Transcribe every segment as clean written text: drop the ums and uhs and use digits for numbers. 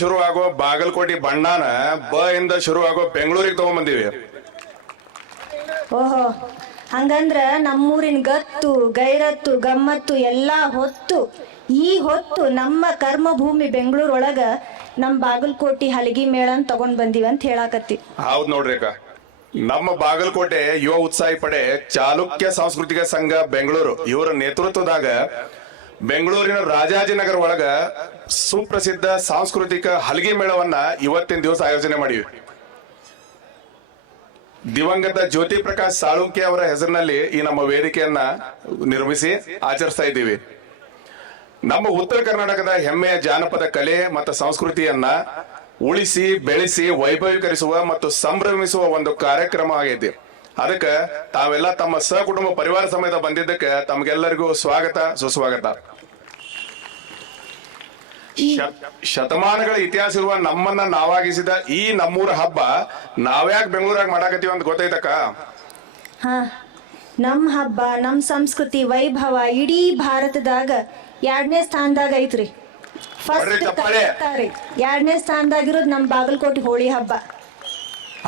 ಶುರು ಆಗೋ ಬಾಗಲಕೋಟೆ ಬಣ್ಣಾನ ಬ ಇಂದ ಶುರು ಆಗೋ ಬೆಂಗಳೂರಿಗೆ ತಗೊಂಡ್ಬಂದಿವಿ. ಓಹೋ, ಹಂಗಂದ್ರ ನಮ್ಮೂರಿನ ಗತ್ತು ಗೈರತ್ತು ಗಮ್ಮತ್ತು ಎಲ್ಲಾ ಹೊತ್ತು ಈ ಹೊತ್ತು ನಮ್ಮ ಕರ್ಮಭೂಮಿ ಬೆಂಗಳೂರೊಳಗ ನಮ್ ಬಾಗಲಕೋಟೆ ಹಲಗಿ ಮೇಳನ್ ತಗೊಂಡ್ ಬಂದಿವಿ ಅಂತ ಹೇಳಾಕತ್ತಿ. ಹೌದ್ ನೋಡ್ರಿ ಅಕ್ಕ, ನಮ್ಮ ಬಾಗಲಕೋಟೆ ಯುವ ಉತ್ಸಾಹಿ ಪಡೆ ಚಾಲುಕ್ಯ ಸಾಂಸ್ಕೃತಿಕ ಸಂಘ ಬೆಂಗಳೂರು ಇವರ ನೇತೃತ್ವದಾಗ ಬೆಂಗಳೂರಿನ ರಾಜಾಜಿನಗರ ಒಳಗ ಸುಪ್ರಸಿದ್ಧ ಸಾಂಸ್ಕೃತಿಕ ಹಲಗಿ ಮೇಳವನ್ನ ಇವತ್ತಿನ ದಿವಸ ಆಯೋಜನೆ ಮಾಡಿವಿ. ದಿವಂಗತ ಜ್ಯೋತಿ ಪ್ರಕಾಶ್ ಸಾಳುಂಕೆ ಅವರ ಹೆಸರಿನಲ್ಲಿ ಈ ನಮ್ಮ ವೇದಿಕೆಯನ್ನ ನಿರ್ಮಿಸಿ ಆಚರಿಸ್ತಾ ಇದ್ದೀವಿ. ನಮ್ಮ ಉತ್ತರ ಕರ್ನಾಟಕದ ಹೆಮ್ಮೆಯ ಜಾನಪದ ಕಲೆ ಮತ್ತು ಸಂಸ್ಕೃತಿಯನ್ನ ಉಳಿಸಿ ಬೆಳೆಸಿ ವೈಭವೀಕರಿಸುವ ಮತ್ತು ಸಂಭ್ರಮಿಸುವ ಒಂದು ಕಾರ್ಯಕ್ರಮ ಆಗೈತಿ. ಅದಕ್ಕೆ ತಾವೆಲ್ಲ ತಮ್ಮ ಸಹಕುಟುಂಬ ಪರಿವಾರ ಸಮೇತ ಬಂದಿದ್ದಕ್ಕೆ ತಮ್ಗೆಲ್ಲರಿಗೂ ಸ್ವಾಗತ ಸುಸ್ವಾಗತ. ಶತಮಾನಗಳ ಇತಿಹಾಸ ಇರುವ ನಮ್ಮನ್ನ ನಾವಾಗಿಸಿದ ಈ ನಮ್ಮೂರ ಹಬ್ಬ ನಾವ್ಯಾಕೆ ಬೆಂಗಳೂರಾಗ ಮಾಡಾಕತ್ತೀವಿ ಅಂತ ಗೊತ್ತೈತಕ್ಕ? ಹಾ, ನಮ್ ಹಬ್ಬ ನಮ್ ಸಂಸ್ಕೃತಿ ವೈಭವ ಇಡೀ ಭಾರತದಾಗ 2ನೇ ಸ್ಥಾನದಾಗ ಐತ್ರಿ. ಎರಡನೇ ಸ್ಥಾನದಾಗಿರೋದು ನಮ್ ಬಾಗಲಕೋಟೆ ಹೋಳಿ ಹಬ್ಬ.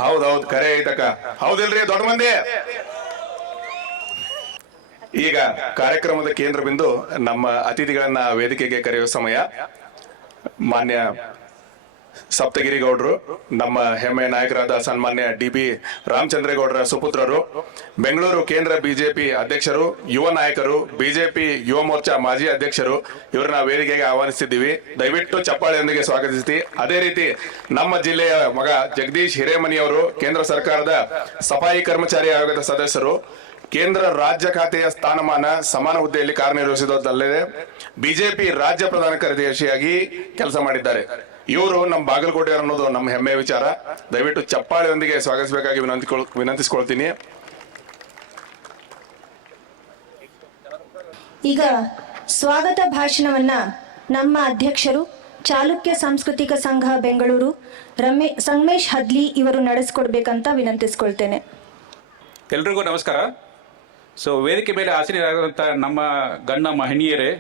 ಹೌದೌದ್, ಕರೆ ಐತಕ್ಕ. ಹೌದಿಲ್ರಿ ದೊಡ್ಡ ಮಂದಿ? ಈಗ ಕಾರ್ಯಕ್ರಮದ ಕೇಂದ್ರ ಬಿಂದು ನಮ್ಮ ಅತಿಥಿಗಳನ್ನ ವೇದಿಕೆಗೆ ಕರೆಯುವ ಸಮಯ. ಮಾನ್ಯ ಸಪ್ತಗಿರಿ ಗೌಡ್ರು, ನಮ್ಮ ಹೆಮ್ಮೆಯ ನಾಯಕರಾದ ಸನ್ಮಾನ್ಯ DB ರಾಮಚಂದ್ರೇಗೌಡರ ಸುಪುತ್ರರು, ಬೆಂಗಳೂರು ಕೇಂದ್ರ ಬಿಜೆಪಿ ಅಧ್ಯಕ್ಷರು, ಯುವ ನಾಯಕರು, ಬಿಜೆಪಿ ಯುವ ಮೋರ್ಚಾ ಮಾಜಿ ಅಧ್ಯಕ್ಷರು, ಇವ್ರನ್ನ ವೇದಿಕೆಗೆ ಆಹ್ವಾನಿಸಿದ್ದೀವಿ. ದಯವಿಟ್ಟು ಚಪ್ಪಾಳೆಯೊಂದಿಗೆ ಸ್ವಾಗತಿಸಿ. ಅದೇ ರೀತಿ ನಮ್ಮ ಜಿಲ್ಲೆಯ ಮಗ ಜಗದೀಶ್ ಹಿರೇಮನಿ ಅವರು ಕೇಂದ್ರ ಸರ್ಕಾರದ ಸಫಾಯಿ ಕರ್ಮಚಾರಿ ಆಯೋಗದ ಸದಸ್ಯರು, ಕೇಂದ್ರ ರಾಜ್ಯ ಖಾತೆಯ ಸ್ಥಾನಮಾನ ಸಮಾನ ಹುದ್ದೆಯಲ್ಲಿ ಕಾರ್ಯನಿರ್ವಹಿಸಿದ್ದಲ್ಲದೆ ಬಿಜೆಪಿ ರಾಜ್ಯ ಪ್ರಧಾನ ಕಾರ್ಯದರ್ಶಿಯಾಗಿ ಕೆಲಸ ಮಾಡಿದ್ದಾರೆ. ಇವರು ನಮ್ಮ ಬಾಗಲಕೋಟೆಯವರು ಅನ್ನೋದು ನಮ್ಮ ಹೆಮ್ಮೆಯ ವಿಚಾರ. ದಯವಿಟ್ಟು ಚಪ್ಪಾಳೆಯೊಂದಿಗೆ ಸ್ವಾಗತಿಸಬೇಕಾಗಿ ವಿನಂತಿಸ್ಕೊಳ್ತೀನಿ. ಈಗ ಸ್ವಾಗತ ಭಾಷಣವನ್ನ ನಮ್ಮ ಅಧ್ಯಕ್ಷರು ಚಾಲುಕ್ಯ ಸಾಂಸ್ಕೃತಿಕ ಸಂಘ ಬೆಂಗಳೂರು ಸಂಗಮೇಶ್ ಹದ್ಲಿ ಇವರು ನಡೆಸಿಕೊಡ್ಬೇಕಂತ ವಿನಂತಿಸ್ಕೊಳ್ತೇನೆ. ಎಲ್ರಿಗೂ ನಮಸ್ಕಾರ. ವೇದಿಕೆ ಮೇಲೆ ಆಸೀನರಾದಂಥ ನಮ್ಮ ಗಣ್ಯ ಮಹನೀಯರೇ,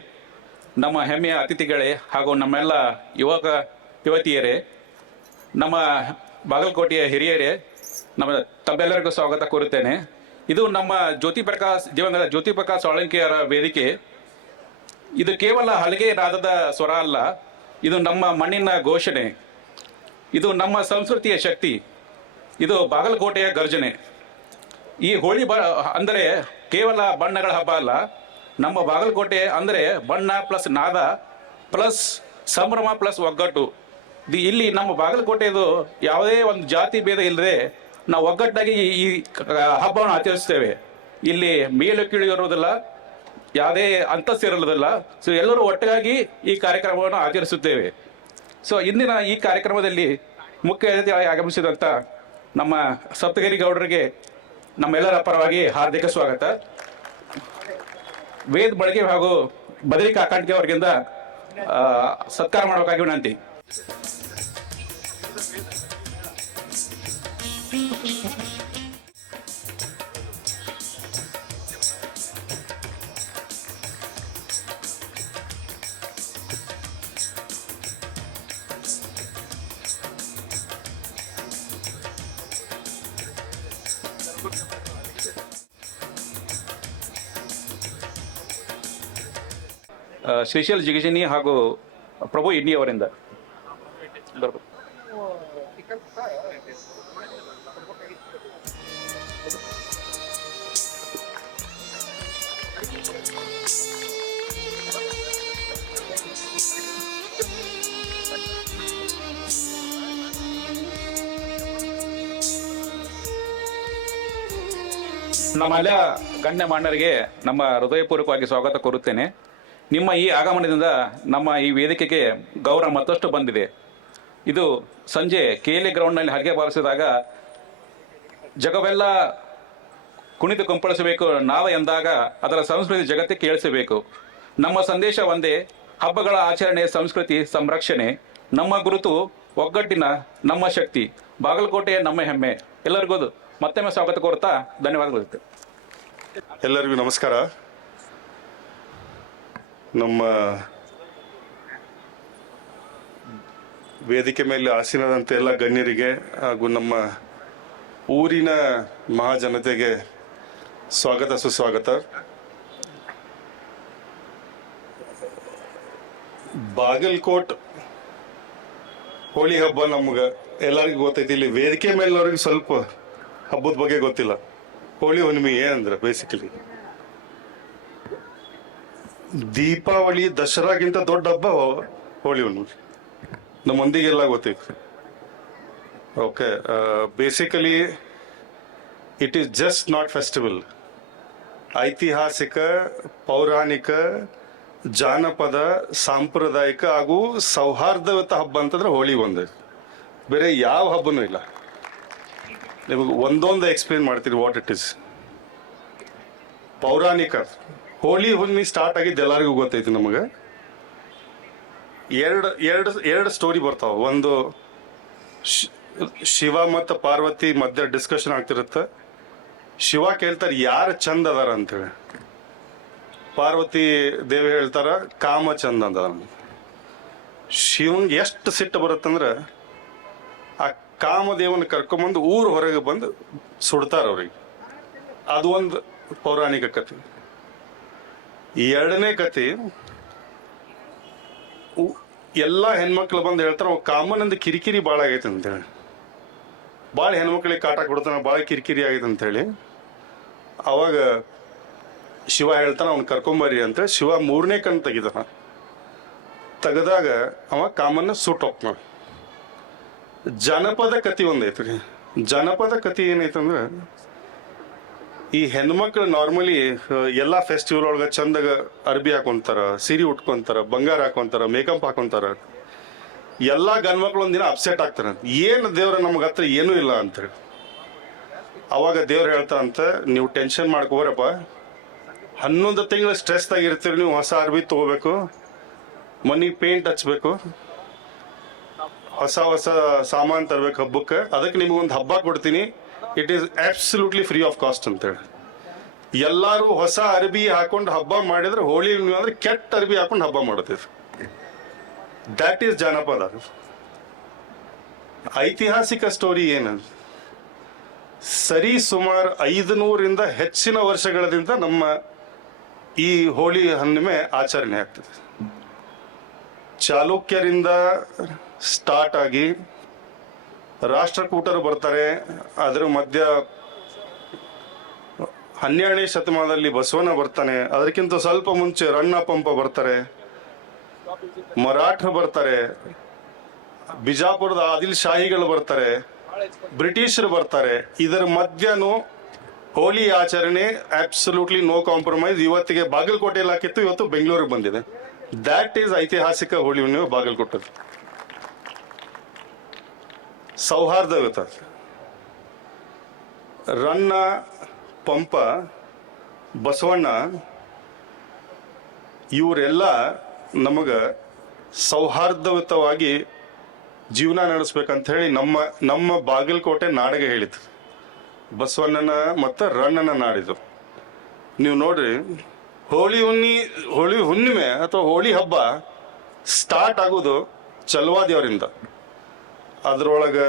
ನಮ್ಮ ಹೆಮ್ಮೆಯ ಅತಿಥಿಗಳೇ ಹಾಗೂ ನಮ್ಮೆಲ್ಲ ಯುವತಿಯರೇ, ನಮ್ಮ ಬಾಗಲಕೋಟೆಯ ಹಿರಿಯರೇ, ತಮ್ಮೆಲ್ಲರಿಗೂ ಸ್ವಾಗತ ಕೋರುತ್ತೇನೆ. ಇದು ನಮ್ಮ ದಿವಂಗತ ಜ್ಯೋತಿ ಪ್ರಕಾಶ್ ಸಾಳುಂಕೆಯವರ ವೇದಿಕೆ. ಇದು ಕೇವಲ ಹಲಗೆ ನಾದದ ಸ್ವರ ಅಲ್ಲ, ಇದು ನಮ್ಮ ಮಣ್ಣಿನ ಘೋಷಣೆ, ಇದು ನಮ್ಮ ಸಂಸ್ಕೃತಿಯ ಶಕ್ತಿ, ಇದು ಬಾಗಲಕೋಟೆಯ ಗರ್ಜನೆ. ಈ ಹೋಳಿ ಅಂದರೆ ಕೇವಲ ಬಣ್ಣಗಳ ಹಬ್ಬ ಅಲ್ಲ. ನಮ್ಮ ಬಾಗಲಕೋಟೆ ಅಂದರೆ ಬಣ್ಣ ಪ್ಲಸ್ ನಾದ ಪ್ಲಸ್ ಸಂಭ್ರಮ ಪ್ಲಸ್ ಒಗ್ಗಟ್ಟು. ಇಲ್ಲಿ ನಮ್ಮ ಬಾಗಲಕೋಟೆದು ಯಾವುದೇ ಒಂದು ಜಾತಿ ಭೇದ ಇಲ್ಲದೆ ನಾವು ಒಗ್ಗಟ್ಟಾಗಿ ಈ ಹಬ್ಬವನ್ನು ಆಚರಿಸ್ತೇವೆ. ಇಲ್ಲಿ ಮೇಲು ಕೀಳು ಇರೋದಿಲ್ಲ, ಯಾವುದೇ ಅಂತಸ್ತು ಇರೋದಿಲ್ಲ. ಎಲ್ಲರೂ ಒಟ್ಟಾಗಿ ಈ ಕಾರ್ಯಕ್ರಮವನ್ನು ಆಚರಿಸುತ್ತೇವೆ. ಇಂದಿನ ಈ ಕಾರ್ಯಕ್ರಮದಲ್ಲಿ ಮುಖ್ಯ ಅತಿಥಿಯಾಗಿ ಆಗಮಿಸಿದಂಥ ನಮ್ಮ ಸಪ್ತಗಿರಿ ಗೌಡರಿಗೆ ನಮ್ಮೆಲ್ಲರ ಪರವಾಗಿ ಹಾರ್ದಿಕ ಸ್ವಾಗತ. ವೇದ ಬಳಕೆ ಹಾಗೂ ಬದರಿ ಕಾಕಾಣಿಕೆ ಅವರಿಗಿಂದ ಸತ್ಕಾರ ಮಾಡಬೇಕಾಗಿ ವಿನಂತಿ. ಶ್ರೀಶೈಲ್ ಜಿಗಜಿನಿ ಹಾಗೂ ಪ್ರಭು ಇಡ್ನಿ ಅವರಿಂದ ನಮ್ಮೆಲ್ಲ ಗಣ್ಯ ಮಾನ್ಯರಿಗೆ ನಮ್ಮ ಹೃದಯಪೂರ್ವಕವಾಗಿ ಸ್ವಾಗತ ಕೋರುತ್ತೇನೆ. ನಿಮ್ಮ ಈ ಆಗಮನದಿಂದ ನಮ್ಮ ಈ ವೇದಿಕೆಗೆ ಗೌರವ ಮತ್ತಷ್ಟು ಬಂದಿದೆ. ಇದು ಸಂಜೆ KLE ಗ್ರೌಂಡ್ನಲ್ಲಿ ಹರಕೆ ಬಾರಿಸಿದಾಗ ಜಗವೆಲ್ಲ ಕುಣಿದು ಕಂಪಳಿಸಬೇಕು ನಾದ ಎಂದಾಗ ಅದರ ಸಂಸ್ಕೃತಿ ಜಗತ್ತಿಗೆ ಕೇಳಿಸಬೇಕು. ನಮ್ಮ ಸಂದೇಶ ಒಂದೇ, ಹಬ್ಬಗಳ ಆಚರಣೆ, ಸಂಸ್ಕೃತಿ ಸಂರಕ್ಷಣೆ, ನಮ್ಮ ಗುರುತು, ಒಗ್ಗಟ್ಟಿನ ನಮ್ಮ ಶಕ್ತಿ, ಬಾಗಲಕೋಟೆಯ ನಮ್ಮ ಹೆಮ್ಮೆ. ಎಲ್ಲರಿಗೂ ಮತ್ತೊಮ್ಮೆ ಸ್ವಾಗತ ಕೋರುತ್ತಾ ಧನ್ಯವಾದಗಳು. ಎಲ್ಲರಿಗೂ ನಮಸ್ಕಾರ. ನಮ್ಮ ವೇದಿಕೆ ಮೇಲೆ ಆಸೀನದಂತೆ ಎಲ್ಲ ಗಣ್ಯರಿಗೆ ಹಾಗೂ ನಮ್ಮ ಊರಿನ ಮಹಾಜನತೆಗೆ ಸ್ವಾಗತ ಸುಸ್ವಾಗತ. ಬಾಗಲಕೋಟ್ ಹೋಳಿ ಹಬ್ಬ ನಮ್ಗೆ ಎಲ್ಲರಿಗೂ ಗೊತ್ತೈತಿ. ಇಲ್ಲಿ ವೇದಿಕೆ ಮೇಲವ್ರಿಗೆ ಸ್ವಲ್ಪ ಹಬ್ಬದ ಬಗ್ಗೆ ಗೊತ್ತಿಲ್ಲ. ಹೋಳಿ ಹುಣ್ಣಿಮೆ ಏನಂದ್ರೆ ಬೇಸಿಕಲಿ ದೀಪಾವಳಿ ದಸರಾಗಿಂತ ದೊಡ್ಡ ಹಬ್ಬ ಹೋಳಿ ಹುಣ್ಣಿಮೆ ನಮ್ಮ ಮಂದಿಗೆಲ್ಲ ಗೊತ್ತೈತಿ. Okay, basically it is just not festival. ಐತಿಹಾಸಿಕ, ಪೌರಾಣಿಕ, ಜಾನಪದ, ಸಾಂಪ್ರದಾಯಿಕ ಹಾಗೂ ಸೌಹಾರ್ದಯುತ ಹಬ್ಬ ಅಂತಂದ್ರೆ ಹೋಳಿ ಒಂದು. ಬೇರೆ ಯಾವ ಹಬ್ಬನೂ ಇಲ್ಲ. ನಿಮಗೆ ಒಂದೊಂದು ಎಕ್ಸ್ಪ್ಲೇನ್ ಮಾಡ್ತೀನಿ ವಾಟ್ ಇಟ್ ಇಸ್. ಪೌರಾಣಿಕ ಹೋಳಿ ಹುಣ್ಣಿಮೆ ಸ್ಟಾರ್ಟ್ ಆಗಿದ್ದು ಎಲ್ಲರಿಗೂ ಗೊತ್ತೈತಿ. ನಮಗೆ ಎರಡು ಸ್ಟೋರಿ ಬರ್ತಾವ. ಒಂದು ಶಿವ ಮತ್ತು ಪಾರ್ವತಿ ಮಧ್ಯ ಡಿಸ್ಕಷನ್ ಆಗ್ತಿರುತ್ತೆ. ಶಿವ ಕೇಳ್ತಾರೆ ಯಾರು ಚಂದ ಅದಾರ ಅಂತೇಳಿ. ಪಾರ್ವತಿ ದೇವಿ ಹೇಳ್ತಾರ ಕಾಮ ಚಂದ ಅದ. ಶಿವಂಗೆ ಎಷ್ಟು ಸಿಟ್ಟು ಬರುತ್ತಂದ್ರೆ ಆ ಕಾಮದೇವನ ಕರ್ಕೊಂಬಂದು ಊರ್ ಹೊರಗೆ ಬಂದು ಸುಡ್ತಾರ ಅವ್ರಿಗೆ. ಅದು ಒಂದು ಪೌರಾಣಿಕ ಕಥೆ. ಎರಡನೇ ಕತೆ, ಎಲ್ಲ ಹೆಣ್ಮಕ್ಳು ಬಂದು ಹೇಳ್ತಾರ ಕಾಮನಂದ ಕಿರಿಕಿರಿ ಭಾಳ ಆಗೈತೆ ಅಂತೇಳಿ. ಭಾಳ ಹೆಣ್ಮಕ್ಳಿಗೆ ಕಾಟ ಕೊಡ್ತಾನ, ಭಾಳ ಕಿರಿಕಿರಿ ಆಗೈತೆ ಅಂತೇಳಿ. ಅವಾಗ ಶಿವ ಹೇಳ್ತಾನ ಅವ್ನ ಕರ್ಕೊಂಬರ್ರಿ ಅಂತ. ಶಿವ 3ನೇ ಕಣ್ಣು ತೆಗಿತಾನ. ತೆಗೆದಾಗ ಅವ ಕಾಮನ್ನ ಸುಟ್ಟು ಹೋಗ್ತಾನ. ಜನಪದ ಕತಿ ಒಂದೈತ್ರಿ. ಜನಪದ ಕತಿ ಏನೈತಂದ್ರೆ, ಈ ಹೆಣ್ಮಕ್ಳು ನಾರ್ಮಲಿ ಎಲ್ಲಾ ಫೆಸ್ಟಿವಲ್ ಒಳಗ ಚಂದಾಗ ಅರ್ಬಿ ಹಾಕೊಂತಾರ, ಸೀರೆ ಉಟ್ಕೊಂತಾರ, ಬಂಗಾರ ಹಾಕೊಂತಾರ, ಮೇಕಪ್ ಹಾಕೊಂತಾರ. ಎಲ್ಲಾ ಗಂಡ್ಮಕ್ಳು ಒಂದಿನ ಅಪ್ಸೆಟ್ ಆಗ್ತಾರ. ಏನ್ ದೇವ್ರ ನಮ್ಗ ಹತ್ರ ಏನೂ ಇಲ್ಲ ಅಂತೇಳಿ. ಅವಾಗ ದೇವ್ರ ಹೇಳ್ತಾರಂತ, ನೀವು ಟೆನ್ಷನ್ ಮಾಡ್ಕೋರಪ್ಪ, 11 ತಿಂಗಳ ಸ್ಟ್ರೆಸ್ ಆಗಿರ್ತೀರಿ ನೀವು. ಹೊಸ ಅರ್ಬಿ ತಗೋಬೇಕು, ಮನಿಗೆ ಪೇಂಟ್ ಹಚ್ಬೇಕು, ಹೊಸ ಹೊಸ ಸಾಮಾನು ತರ್ಬೇಕು ಹಬ್ಬಕ್ಕೆ. ಅದಕ್ಕೆ ನಿಮಗೊಂದು ಹಬ್ಬ ಕೊಡ್ತೀನಿ, it is absolutely free of cost ಅಂತೇಳಿ. ಎಲ್ಲಾರು ಹೊಸ ಅರ್ಬಿ ಹಾಕೊಂಡು ಹಬ್ಬ ಮಾಡಿದ್ರೆ ಹೋಳಿ ಅಂದ್ರೆ ಕೆಟ್ಟ ಅರ್ಬಿ ಹಾಕೊಂಡು ಹಬ್ಬ ಮಾಡ್ತಿದ್ರು. ದ್ಯಾಟ್ ಈಸ್ ಜಾನಪದ. ಐತಿಹಾಸಿಕ ಸ್ಟೋರಿ ಏನು, ಸರಿ ಸುಮಾರು 500ರಿಂದ ಹೆಚ್ಚಿನ ವರ್ಷಗಳಿಂದ ನಮ್ಮ ಈ ಹೋಳಿ ಹುಣ್ಣಿಮೆ ಆಚರಣೆ ಆಗ್ತದೆ. ಚಾಲುಕ್ಯರಿಂದ ಸ್ಟಾರ್ಟ್ ಆಗಿ ರಾಷ್ಟ್ರಕೂಟರು ಬರ್ತಾರೆ. ಅದರ ಮಧ್ಯ 12ನೇ ಶತಮಾನದಲ್ಲಿ ಬಸವಣ್ಣ ಬರ್ತಾನೆ. ಅದಕ್ಕಿಂತ ಸ್ವಲ್ಪ ಮುಂಚೆ ರಣ್ಣ ಪಂಪ ಬರ್ತಾರೆ, ಮರಾಠರು ಬರ್ತಾರೆ, ಬಿಜಾಪುರದ ಆದಿಲ್ ಶಾಹಿಗಳು ಬರ್ತಾರೆ, ಬ್ರಿಟಿಷರು ಬರ್ತಾರೆ. ಇದರ ಮಧ್ಯನೂ ಹೋಳಿ ಆಚರಣೆ ಅಬ್ಸಲ್ಯೂಟ್ಲಿ ನೋ ಕಾಂಪ್ರಮೈಸ್. ಇವತ್ತಿಗೆ ಬಾಗಲಕೋಟೆಯಲ್ಲಿ ಹಾಕಿತ್ತು, ಇವತ್ತು ಬೆಂಗಳೂರಿಗೆ ಬಂದಿದೆ. ದ್ಯಾಟ್ ಈಸ್ ಐತಿಹಾಸಿಕ ಹೋಳಿ ಹುಣ್ಣಿಮೆ ಬಾಗಲಕೋಟೆ. ಸೌಹಾರ್ದಯುತ. ರನ್ನ, ಪಂಪ, ಬಸವಣ್ಣ ಇವರೆಲ್ಲ ನಮಗ ಸೌಹಾರ್ದಯುತವಾಗಿ ಜೀವನ ನಡೆಸ್ಬೇಕಂತ ಹೇಳಿ ನಮ್ಮ ಬಾಗಲಕೋಟೆ ನಾಡಿಗೆ ಹೇಳಿತು. ಬಸವಣ್ಣನ ಮತ್ತು ರಣ್ಣನ ನಾಡಿದು. ನೀವು ನೋಡ್ರಿ, ಹೋಳಿ ಹುಣ್ಣಿಮೆ ಅಥವಾ ಹೋಳಿ ಹಬ್ಬ ಸ್ಟಾರ್ಟ್ ಆಗೋದು ಚಲವಾದಿಯವರಿಂದ. ಅದ್ರೊಳಗೆ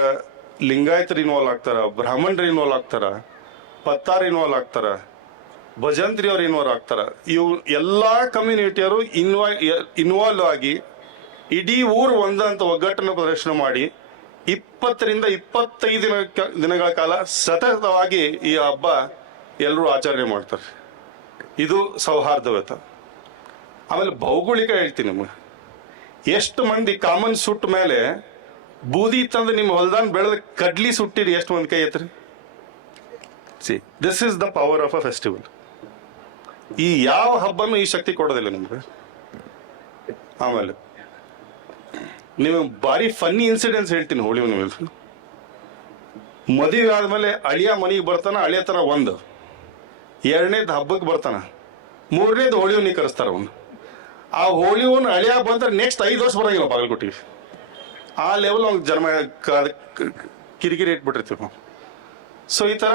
ಲಿಂಗಾಯತರು ಇನ್ವಾಲ್ವ್ ಆಗ್ತಾರ, ಬ್ರಾಹ್ಮಣರು ಇನ್ವಾಲ್ವ್ ಆಗ್ತಾರ, ಪತ್ತಾರು ಇನ್ವಾಲ್ವ್ ಆಗ್ತಾರ, ಭಜಂತ್ರಿಯವ್ರು ಇನ್ವಾಲ್ವ್ ಆಗ್ತಾರ. ಇವು ಎಲ್ಲಾ ಕಮ್ಯುನಿಟಿಯವರು ಇನ್ವಾಲ್ವ್ ಆಗಿ ಇಡೀ ಊರು ಒಂದಂತ ಒಗ್ಗಟ್ಟನ್ನು ಪ್ರದರ್ಶನ ಮಾಡಿ 20ರಿಂದ 25 ದಿನಗಳ ಕಾಲ ಸತತವಾಗಿ ಈ ಹಬ್ಬ ಎಲ್ಲರೂ ಆಚರಣೆ ಮಾಡ್ತಾರೆ. ಇದು ಸೌಹಾರ್ದಯುತ. ಆಮೇಲೆ ಭೌಗೋಳಿಕ ಹೇಳ್ತೀನಿ ನಿಮ್ಗೆ, ಎಷ್ಟು ಮಂದಿ ಕಾಮನ್ ಸುಟ್ಟ ಮೇಲೆ ಬೂದಿ ತಂದು ನಿಮ್ಮ ಹೊಲ್ದಾನ್ ಬೆಳೆದ ಕಡ್ಲಿ ಸುಟ್ಟಿರಿ, ಎಷ್ಟು ಮಂದಿ ಕೈ ಎತ್ತರಿ. See, this is the power of a festival. ಈ ಯಾವ ಹಬ್ಬನೂ ಈ ಶಕ್ತಿ ಕೊಡೋದಿಲ್ಲ ನಿಮ್ಗೆ. ಆಮೇಲೆ ನೀವು ಭಾರಿ ಫನ್ನಿ ಇನ್ಸಿಡೆಂಟ್ಸ್ ಹೇಳ್ತೀನಿ ಹೋಳಿ ಹುಣ್ಣಿಮೆ. ಮದುವೆ ಆದ್ಮೇಲೆ ಅಳಿಯ ಮನೆಗೆ ಬರ್ತಾನ, ಅಳಿಯ ತರ ಒಂದು. 2ನೇದು ಹಬ್ಬಕ್ಕೆ ಬರ್ತಾನ, 3ನೇದು ಹೋಳಿ ಹುಣ್ಣಿಮೆ ಕರೆಸ್ತಾರ ಅವನು. ಆ ಹೋಳಿ ಹುಣ್ಣಿಮೆ ಅಳಿಯ ಬಂದ್ರೆ ನೆಕ್ಸ್ಟ್ 5 ವರ್ಷ ಬರಂಗಿಲ್ಲ ಬಾಗಲಕೋಟಿಗೆ. ಆ ಲೆವೆಲ್ ಅವ್ನಿಗೆ ಜನ್ಮ ಕಿರಿಕಿರಿ ಇಟ್ಬಿಟ್ಟಿರ್ತೀವಿ ನಾವು. ಸೊ ಈ ತರ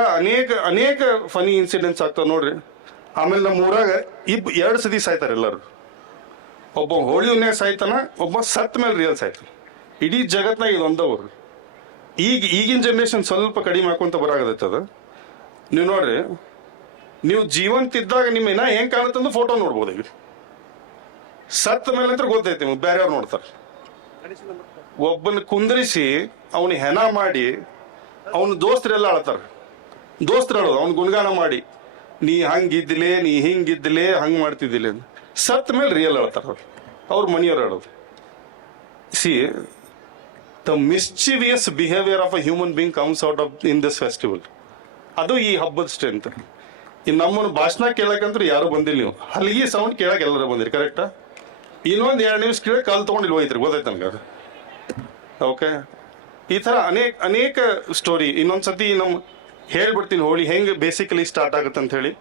ಅನೇಕ ಫನಿ ಇನ್ಸಿಡೆಂಟ್ಸ್ ಆಗ್ತಾವ ನೋಡ್ರಿ. ಆಮೇಲೆ ನಮ್ಮ ಊರಾಗ 2 ಸತಿ ಸಾಯ್ತಾರೆ ಎಲ್ಲರೂ. ಒಬ್ಬ ಹೋಳಿ ಹುಣ್ಣಿಮೆ ಸಾಯ್ತಾನ, ಒಬ್ಬ ಸತ್ ಮೇಲೆ ರಿಯಲ್ ಸಾಯ್ತಾನ. ಇಡೀ ಜಗತ್ನಾಗ ಇದೊಂದವ್ರು. ಈಗಿನ ಜನ್ರೇಷನ್ ಸ್ವಲ್ಪ ಕಡಿಮೆ ಹಾಕೊಂತ ಬರಾಗತ್ತದ. ನೀವು ನೋಡ್ರಿ, ನೀವು ಜೀವಂತ ಇದ್ದಾಗ ನಿಮ್ಮ ಇನ್ನ ಹೆಂಗ್ ಕಾಣುತ್ತಂದು ಫೋಟೋ ನೋಡ್ಬೋದು. ಈಗ ಸತ್ತ ಮೇಲೆ ಅಂತ ಗೊತ್ತೈತಿ ನಿಮ್ಗೆ, ಬೇರೆಯವ್ರು ನೋಡ್ತಾರೆ. ಒಬ್ಬನ ಕುಂದ್ರಿಸಿ ಅವನ ಹೆಣ ಮಾಡಿ ಅವನ ದೋಸ್ತರೆಲ್ಲ ಅಳ್ತಾರೆ. ದೋಸ್ತರ ಅಳೋದು ಅವ್ನ ಗುಣಗಾನ ಮಾಡಿ, ನೀ ಹಂಗಿದ್ದಿಲೆ, ನೀ ಹಿಂಗಿದ್ದಿಲೆ, ಹಂಗ್ ಮಾಡ್ತಿದ್ದಿಲ್ಲ ಅಂತ. ಸತ್ತ ಮೇಲೆ ರಿಯಲ್ ಅಳ್ತಾರ ಅವ್ರ ಮನೆಯವ್ರು ಅಳೋದು. See the mischievous behaviour of a human being comes out of in this festival. ಅದು ಈ ಹಬ್ಬದ ಸ್ಟ್ರೆಂತ್. ಇನ್ನು ನಮ್ಮನ್ನು ಭಾಷಣ ಕೇಳಕ್ಕಂದ್ರೆ ಯಾರು ಬಂದಿಲ್ಲ. ನೀವು ಹಲಗಿ ಸೌಂಡ್ ಕೇಳಕ್ ಎಲ್ಲರೂ ಬಂದಿರಿ, ಕರೆಕ್ಟಾ? ಇನ್ನೊಂದು 2 ನಿಮಿಷ ಕೇಳಕ್ ಕಾಲ್ ತಗೊಂಡಿಲ್ ಹೋಯ್ತ್ರಿ, ಗೊತ್ತಾಯ್ತು ನನಗೆ ಅದು. ಓಕೆ, ಈ ತರ ಅನೇಕ ಸ್ಟೋರಿ. ಇನ್ನೊಂದ್ಸತಿ ಹೇಳ್ಬಿಡ್ತೀನಿ ಹೋಳಿ ಹೆಂಗ್ ಬೇಸಿಕಲಿ ಸ್ಟಾರ್ಟ್ ಆಗುತ್ತೆ ಅಂತ ಹೇಳಿ.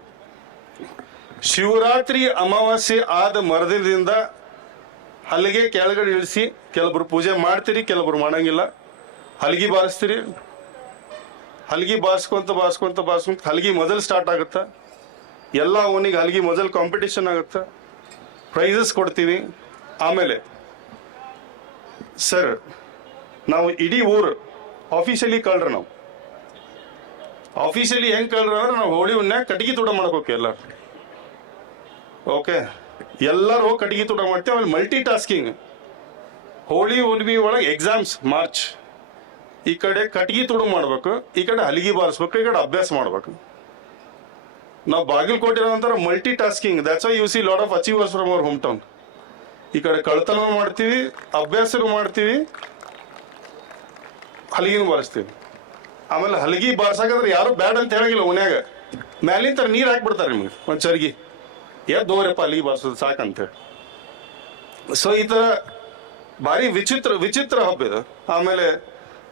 ಶಿವರಾತ್ರಿ ಅಮಾವಾಸ್ಯೆ ಆದ ಮರದಿಂದ ಹಲಿಗೆ ಕೆಳಗಡೆ ಇಳಿಸಿ, ಕೆಲವರು ಪೂಜೆ ಮಾಡ್ತೀರಿ, ಕೆಲವರು ಮಾಡಂಗಿಲ್ಲ. ಹಲಗಿ ಬಾರಿಸ್ತೀರಿ, ಹಲಗಿ ಬಾರಿಸ್ಕೊಂತ ಹಲಗಿ ಮೊದಲು ಸ್ಟಾರ್ಟ್ ಆಗುತ್ತಾ. ಎಲ್ಲ ಓನಿಗೆ ಹಲಗಿ ಮೊದಲು ಕಾಂಪಿಟೇಷನ್ ಆಗುತ್ತಾ, ಪ್ರೈಸಸ್ ಕೊಡ್ತೀವಿ. ಆಮೇಲೆ ಸರ್, ನಾವು ಇಡೀ ಊರು ಆಫೀಷಿಯಲಿ ಕಳ್ರ. ನಾವು ಆಫೀಷಿಯಲಿ ಹೆಂಗ್ ಕಳ್ರ ಅಂದ್ರೆ ನಾವು ಹೋಳಿ ಹುಣ್ಣ್ಯಾಗ ಕಟ್ಟಿಗೆ ತೂಟ ಮಾಡ್ಕೋಕೆ ಎಲ್ಲರೂ. ಓಕೆ, ಎಲ್ಲರೂ ಹೋಗಿ ಕಟ್ಟಿಗೆ ತೂಟ ಮಾಡ್ತೀವಿ. ಆಮೇಲೆ ಮಲ್ಟಿ ಟಾಸ್ಕಿಂಗ್. ಹೋಳಿ ಹುಣ್ಣಿಮೆ ಒಳಗೆ ಎಕ್ಸಾಮ್ಸ್ ಮಾರ್ಚ್, ಈ ಕಡೆ ಕಟ್ಟಿಗೆ ತುಡು ಮಾಡ್ಬೇಕು, ಈ ಕಡೆ ಹಲಿಗೆ ಬಾರಿಸ್ಬೇಕು, ಈ ಕಡೆ ಅಭ್ಯಾಸ ಮಾಡ್ಬೇಕು. ನಾವು ಬಾಗಲಕೋಟೆ ನಂತರ multi tasking. That's why U C lot of achievers from our home town. ಈ ಕಡೆ ಕಳ್ತನ ಮಾಡ್ತೀವಿ, ಅಭ್ಯಾಸ ಮಾಡ್ತೀವಿ, ಹಲಗಿನೂ ಬಾರಿಸ್ತೀವಿ. ಆಮೇಲೆ ಹಲಗಿ ಬಾರ್ಸಾಕಂದ್ರೆ ಯಾರು ಬ್ಯಾಡ್ ಅಂತ ಹೇಳಂಗಿಲ್ಲ. ಓನ್ಯಾಗ ಮ್ಯಾಲಿಂತ ನೀರು ಹಾಕ್ಬಿಡ್ತಾರೆ ನಿಮ್ಗೆ ಒಂದು ಚರ್ಗಿ, ದೋರಪ್ಪ ಹಲಗಿ ಬಾರ್ಸೋದು ಸಾಕಂತೇಳಿ. ಸೊ ಈ ತರ ಭಾರಿ ವಿಚಿತ್ರ ಹಬ್ಬ ಇದು. ಆಮೇಲೆ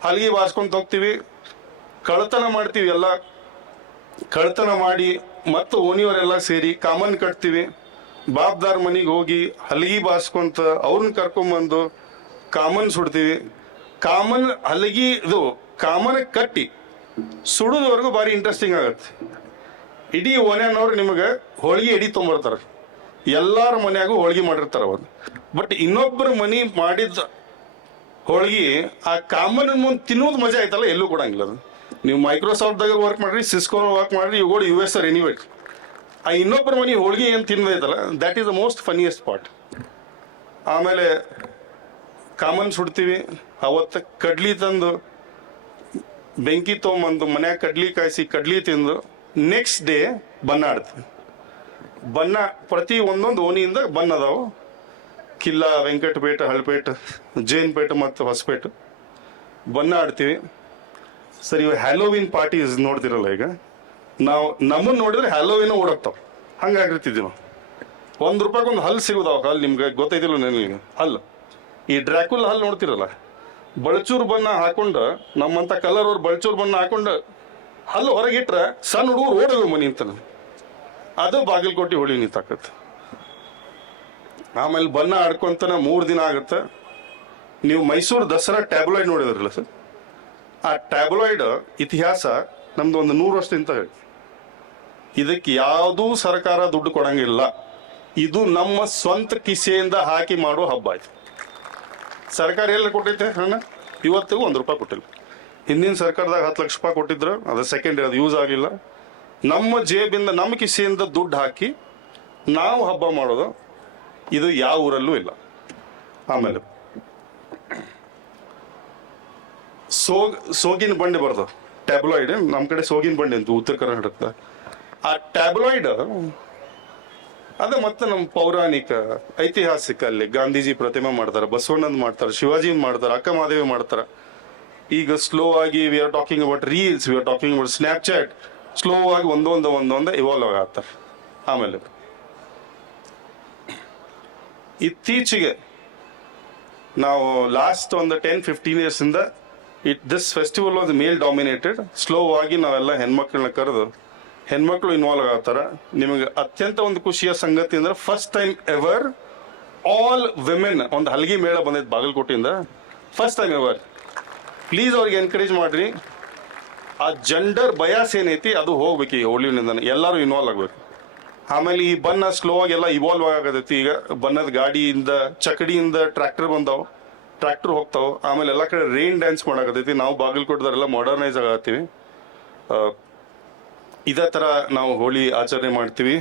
ಹಲಗಿ ಬಾರ್ಸ್ಕೊಂತ ಹೋಗ್ತೀವಿ, ಕಳ್ತನ ಮಾಡ್ತೀವಿ. ಎಲ್ಲ ಕಳ್ತನ ಮಾಡಿ ಮತ್ತು ಓಣಿಯವರೆಲ್ಲ ಸೇರಿ ಕಾಮನ್ ಕಟ್ತೀವಿ. ಬಾಬ್ದಾರ್ ಮನೆಗೆ ಹೋಗಿ ಹಲಗಿ ಬಾರ್ಸ್ಕೊಂತ ಅವ್ರನ್ನ ಕರ್ಕೊಂಬಂದು ಕಾಮನ್ ಸುಡ್ತೀವಿ. ಕಾಮನ್ ಹಲಗಿ ಇದು ಕಾಮನ್ ಕಟ್ಟಿ ಸುಡೋದವರೆಗೂ ಭಾರಿ ಇಂಟ್ರೆಸ್ಟಿಂಗ್ ಆಗತ್ತೆ. ಇಡೀ ಓನ್ಯಾನವ್ರು ನಿಮಗೆ ಹೋಳಿಗೆ ಎಡಿ ತೊಗೊಂಬರ್ತಾರೆ. ಎಲ್ಲಾರ ಮನ್ಯಾಗೂ ಹೋಳಿಗೆ ಮಾಡಿರ್ತಾರೆ ಅವರು. ಬಟ್ ಇನ್ನೊಬ್ಬರ ಮನೆ ಮಾಡಿದ ಹೋಳಿಗೆ ಆ ಕಾಮನ್ ಮುಂದೆ ತಿನ್ನೋದು ಮಜಾ ಆಯ್ತಲ್ಲ, ಎಲ್ಲೂ ಕೊಡಂಗಿಲ್ಲ ಅದು. ನೀವು ಮೈಕ್ರೋಸಾಫ್ಟ್ದಾಗ ವರ್ಕ್ ಮಾಡ್ರಿ, ಸಿಸ್ಕೋ ವರ್ಕ್ ಮಾಡ್ರಿ, ಇವುಗಳು US ಆರ್ ಎನಿವೇಟ್. ಆ ಇನ್ನೊಬ್ಬರ ಮನೆ ಹೋಳಿಗೆ ಏನು ತಿನ್ನೋದೈತಲ್ಲ, that is the most funniest part. ಆಮೇಲೆ ಕಾಮನ್ ಸುಡ್ತೀವಿ. ಅವತ್ತು ಕಡ್ಲಿ ತಂದು ಬೆಂಕಿ ತೊಗೊಂಬಂದು ಮನ್ಯಾಗ ಕಡ್ಲಿ ಕಾಯಿಸಿ ಕಡ್ಲಿ ತಿಂದು ನೆಕ್ಸ್ಟ್ ಡೇ ಬಣ್ಣ ಆಡ್ತೀವಿ. ಬಣ್ಣ ಪ್ರತಿ ಒಂದೊಂದು ಓಣಿಯಿಂದ ಬಣ್ಣ ಅದಾವು. ಕಿಲ್ಲ, ವೆಂಕಟಪೇಟ, ಹಳಪೇಟ, ಜೈನ್ಪೇಟ ಮತ್ತು ಹೊಸಪೇಟೆ ಬಣ್ಣ ಆಡ್ತೀವಿ. ಸರ್, ಇವಾಗ ಹ್ಯಾಲೋವಿನ್ ಪಾರ್ಟೀಸ್ ನೋಡ್ತಿರಲ್ಲ, ಈಗ ನಾವು ನಮ್ಮನ್ನು ನೋಡಿದ್ರೆ ಹ್ಯಾಲೋವಿನ್ ಓಡಾಕ್ತಾವ. ಹಂಗಾಗಿರ್ತಿದ್ವಿ ನಾವು. ₹1 ಒಂದು ಹಲ್ಲು ಸಿಗೋದಾವ. ಹಲ್ಲು ನಿಮ್ಗೆ ಗೊತ್ತೈತಿಲ್ಲ ನನಗೆ. ಹಲ್ಲು ಈ ಡ್ರ್ಯಾಕುಲ್ ಹಲ್ಲು ನೋಡ್ತಿರಲ್ಲ, ಬಳಚೂರು ಬಣ್ಣ ಹಾಕೊಂಡು, ನಮ್ಮಂತ ಕಲರ್ ಅವ್ರು ಬಳಚೂರು ಬಣ್ಣ ಹಾಕೊಂಡು ಹಲ್ಲು ಹೊರಗಿಟ್ರೆ ಸಣ್ಣ ಹುಡುಗರು ಓಡೋದು ಮನಿ ಅಂತ. ಅದು ಬಾಗಲಕೋಟೆ ಹೋಳಿ ನಿಂತಾಕತ್ತೆ. ಆಮೇಲೆ ಬಣ್ಣ ಆಡ್ಕೊಂತನ 3 ದಿನ ಆಗುತ್ತೆ. ನೀವು ಮೈಸೂರು ದಸರಾ ಟ್ಯಾಬ್ಲಾಯ್ಡ್ ನೋಡಿದ್ರಲ್ಲ ಸರ್, ಆ ಟ್ಯಾಬ್ಲಾಯ್ಡ್ ಇತಿಹಾಸ ನಮ್ದು ಒಂದು 100 ವರ್ಷದಿಂದ ಹೇಳಿ. ಇದಕ್ಕೆ ಯಾವುದೂ ಸರ್ಕಾರ ದುಡ್ಡು ಕೊಡಂಗಿಲ್ಲ. ಇದು ನಮ್ಮ ಸ್ವಂತ ಕಿಸೆಯಿಂದ ಹಾಕಿ ಮಾಡೋ ಹಬ್ಬ ಆಯ್ತು. ಸರ್ಕಾರ ಎಲ್ಲ ಕೊಟ್ಟೈತೆ ಹಣ? ಇವತ್ತಿಗೂ ₹1 ಕೊಟ್ಟಿಲ್ಲ. ಹಿಂದಿನ ಸರ್ಕಾರದಾಗ 10 ಲಕ್ಷ ರೂಪಾಯಿ ಕೊಟ್ಟಿದ್ರು, ಅದು ಸೆಕೆಂಡ್, ಅದು ಯೂಸ್ ಆಗಿಲ್ಲ. ನಮ್ಮ ಜೇಬಿಂದ, ನಮ್ಮ ಕಿಸೆಯಿಂದ ದುಡ್ಡು ಹಾಕಿ ನಾವು ಹಬ್ಬ ಮಾಡೋದು, ಇದು ಯಾವ ಊರಲ್ಲೂ ಇಲ್ಲ. ಆಮೇಲೆ ಸೋಗಿನ ಬಂಡಿ ಬರ್ದು ಟ್ಯಾಬ್ಲಾಯ್ಡ್. ನಮ್ಮ ಕಡೆ ಸೋಗಿನ ಬಂಡಿ ಅಂತ ಉತ್ತರ ಕರ್ನಾಟಕದ. ಆ ಟ್ಯಾಬ್ಲಾಯ್ಡ್ ಅದು ಮತ್ತೆ ನಮ್ಮ ಪೌರಾಣಿಕ ಐತಿಹಾಸಿಕ, ಅಲ್ಲಿ ಗಾಂಧೀಜಿ ಪ್ರತಿಮೆ ಮಾಡ್ತಾರೆ, ಬಸವಣ್ಣಂದ್ ಮಾಡ್ತಾರೆ, ಶಿವಾಜಿ ಮಾಡ್ತಾರೆ, ಅಕ್ಕ ಮಹಾದೇವಿ ಮಾಡ್ತಾರೆ. ಈಗ ಸ್ಲೋ ಆಗಿ we are talking about reels, we are talking about Snapchat. Slow ಆಗಿ ಒಂದೊಂದು ಇವಾಲ್ವ್ ಆಗ್ತಾರೆ. ಆಮೇಲೆ ಇತ್ತೀಚೆಗೆ ನಾವು ಲಾಸ್ಟ್ ಒಂದು 10-15 years ಇಂದ this festival was mail dominated. Slow ಆಗಿ ನಾವೆಲ್ಲ ಹೆಣ್ಮಕ್ಳನ್ನ ಕರೆದು ಹೆಣ್ಮಕ್ಳು ಇನ್ವಾಲ್ವ್ ಆಗ್ತಾರ. ನಿಮಗೆ ಅತ್ಯಂತ ಒಂದು ಖುಷಿಯ ಸಂಗತಿ ಅಂದ್ರೆ first time ever all women ಒಂದು ಹಲಗಿ ಮೇಳ ಬಂದೈತೆ ಬಾಗಲಕೋಟೆಯಿಂದ. First time ever. ಪ್ಲೀಸ್ ಅವ್ರಿಗೆ ಎನ್ಕರೇಜ್ ಮಾಡ್ರಿ. ಆ ಜೆಂಡರ್ ಬಯಾಸ್ ಏನೈತಿ ಅದು ಹೋಗ್ಬೇಕು. ಈ ಹೋಳಿನಿಂದ ಎಲ್ಲರೂ ಇನ್ವಾಲ್ವ್ ಆಗ್ಬೇಕು. ಆಮೇಲೆ ಈ ಬಣ್ಣ ಸ್ಲೋ ಆಗಿ ಎಲ್ಲ ಇವಾಲ್ವ್ ಆಗತೈತಿ. ಈಗ ಬಣ್ಣದ ಗಾಡಿಯಿಂದ, ಚಕಡಿಯಿಂದ ಟ್ರ್ಯಾಕ್ಟರ್ ಬಂದಾವ. ಟ್ರ್ಯಾಕ್ಟರ್ ಹೋಗ್ತಾವ. ಆಮೇಲೆ ಎಲ್ಲ ಕಡೆ ರೈನ್ ಡ್ಯಾನ್ಸ್ ಮಾಡಕತ್ತೈತಿ. ನಾವು ಬಾಗಲಕೋಟದವರೆಲ್ಲ ಮಾಡರ್ನೈಸ್ ಆಗತ್ತೀವಿ. ಇದೇ ಥರ ನಾವು ಹೋಳಿ ಆಚರಣೆ ಮಾಡ್ತೀವಿ.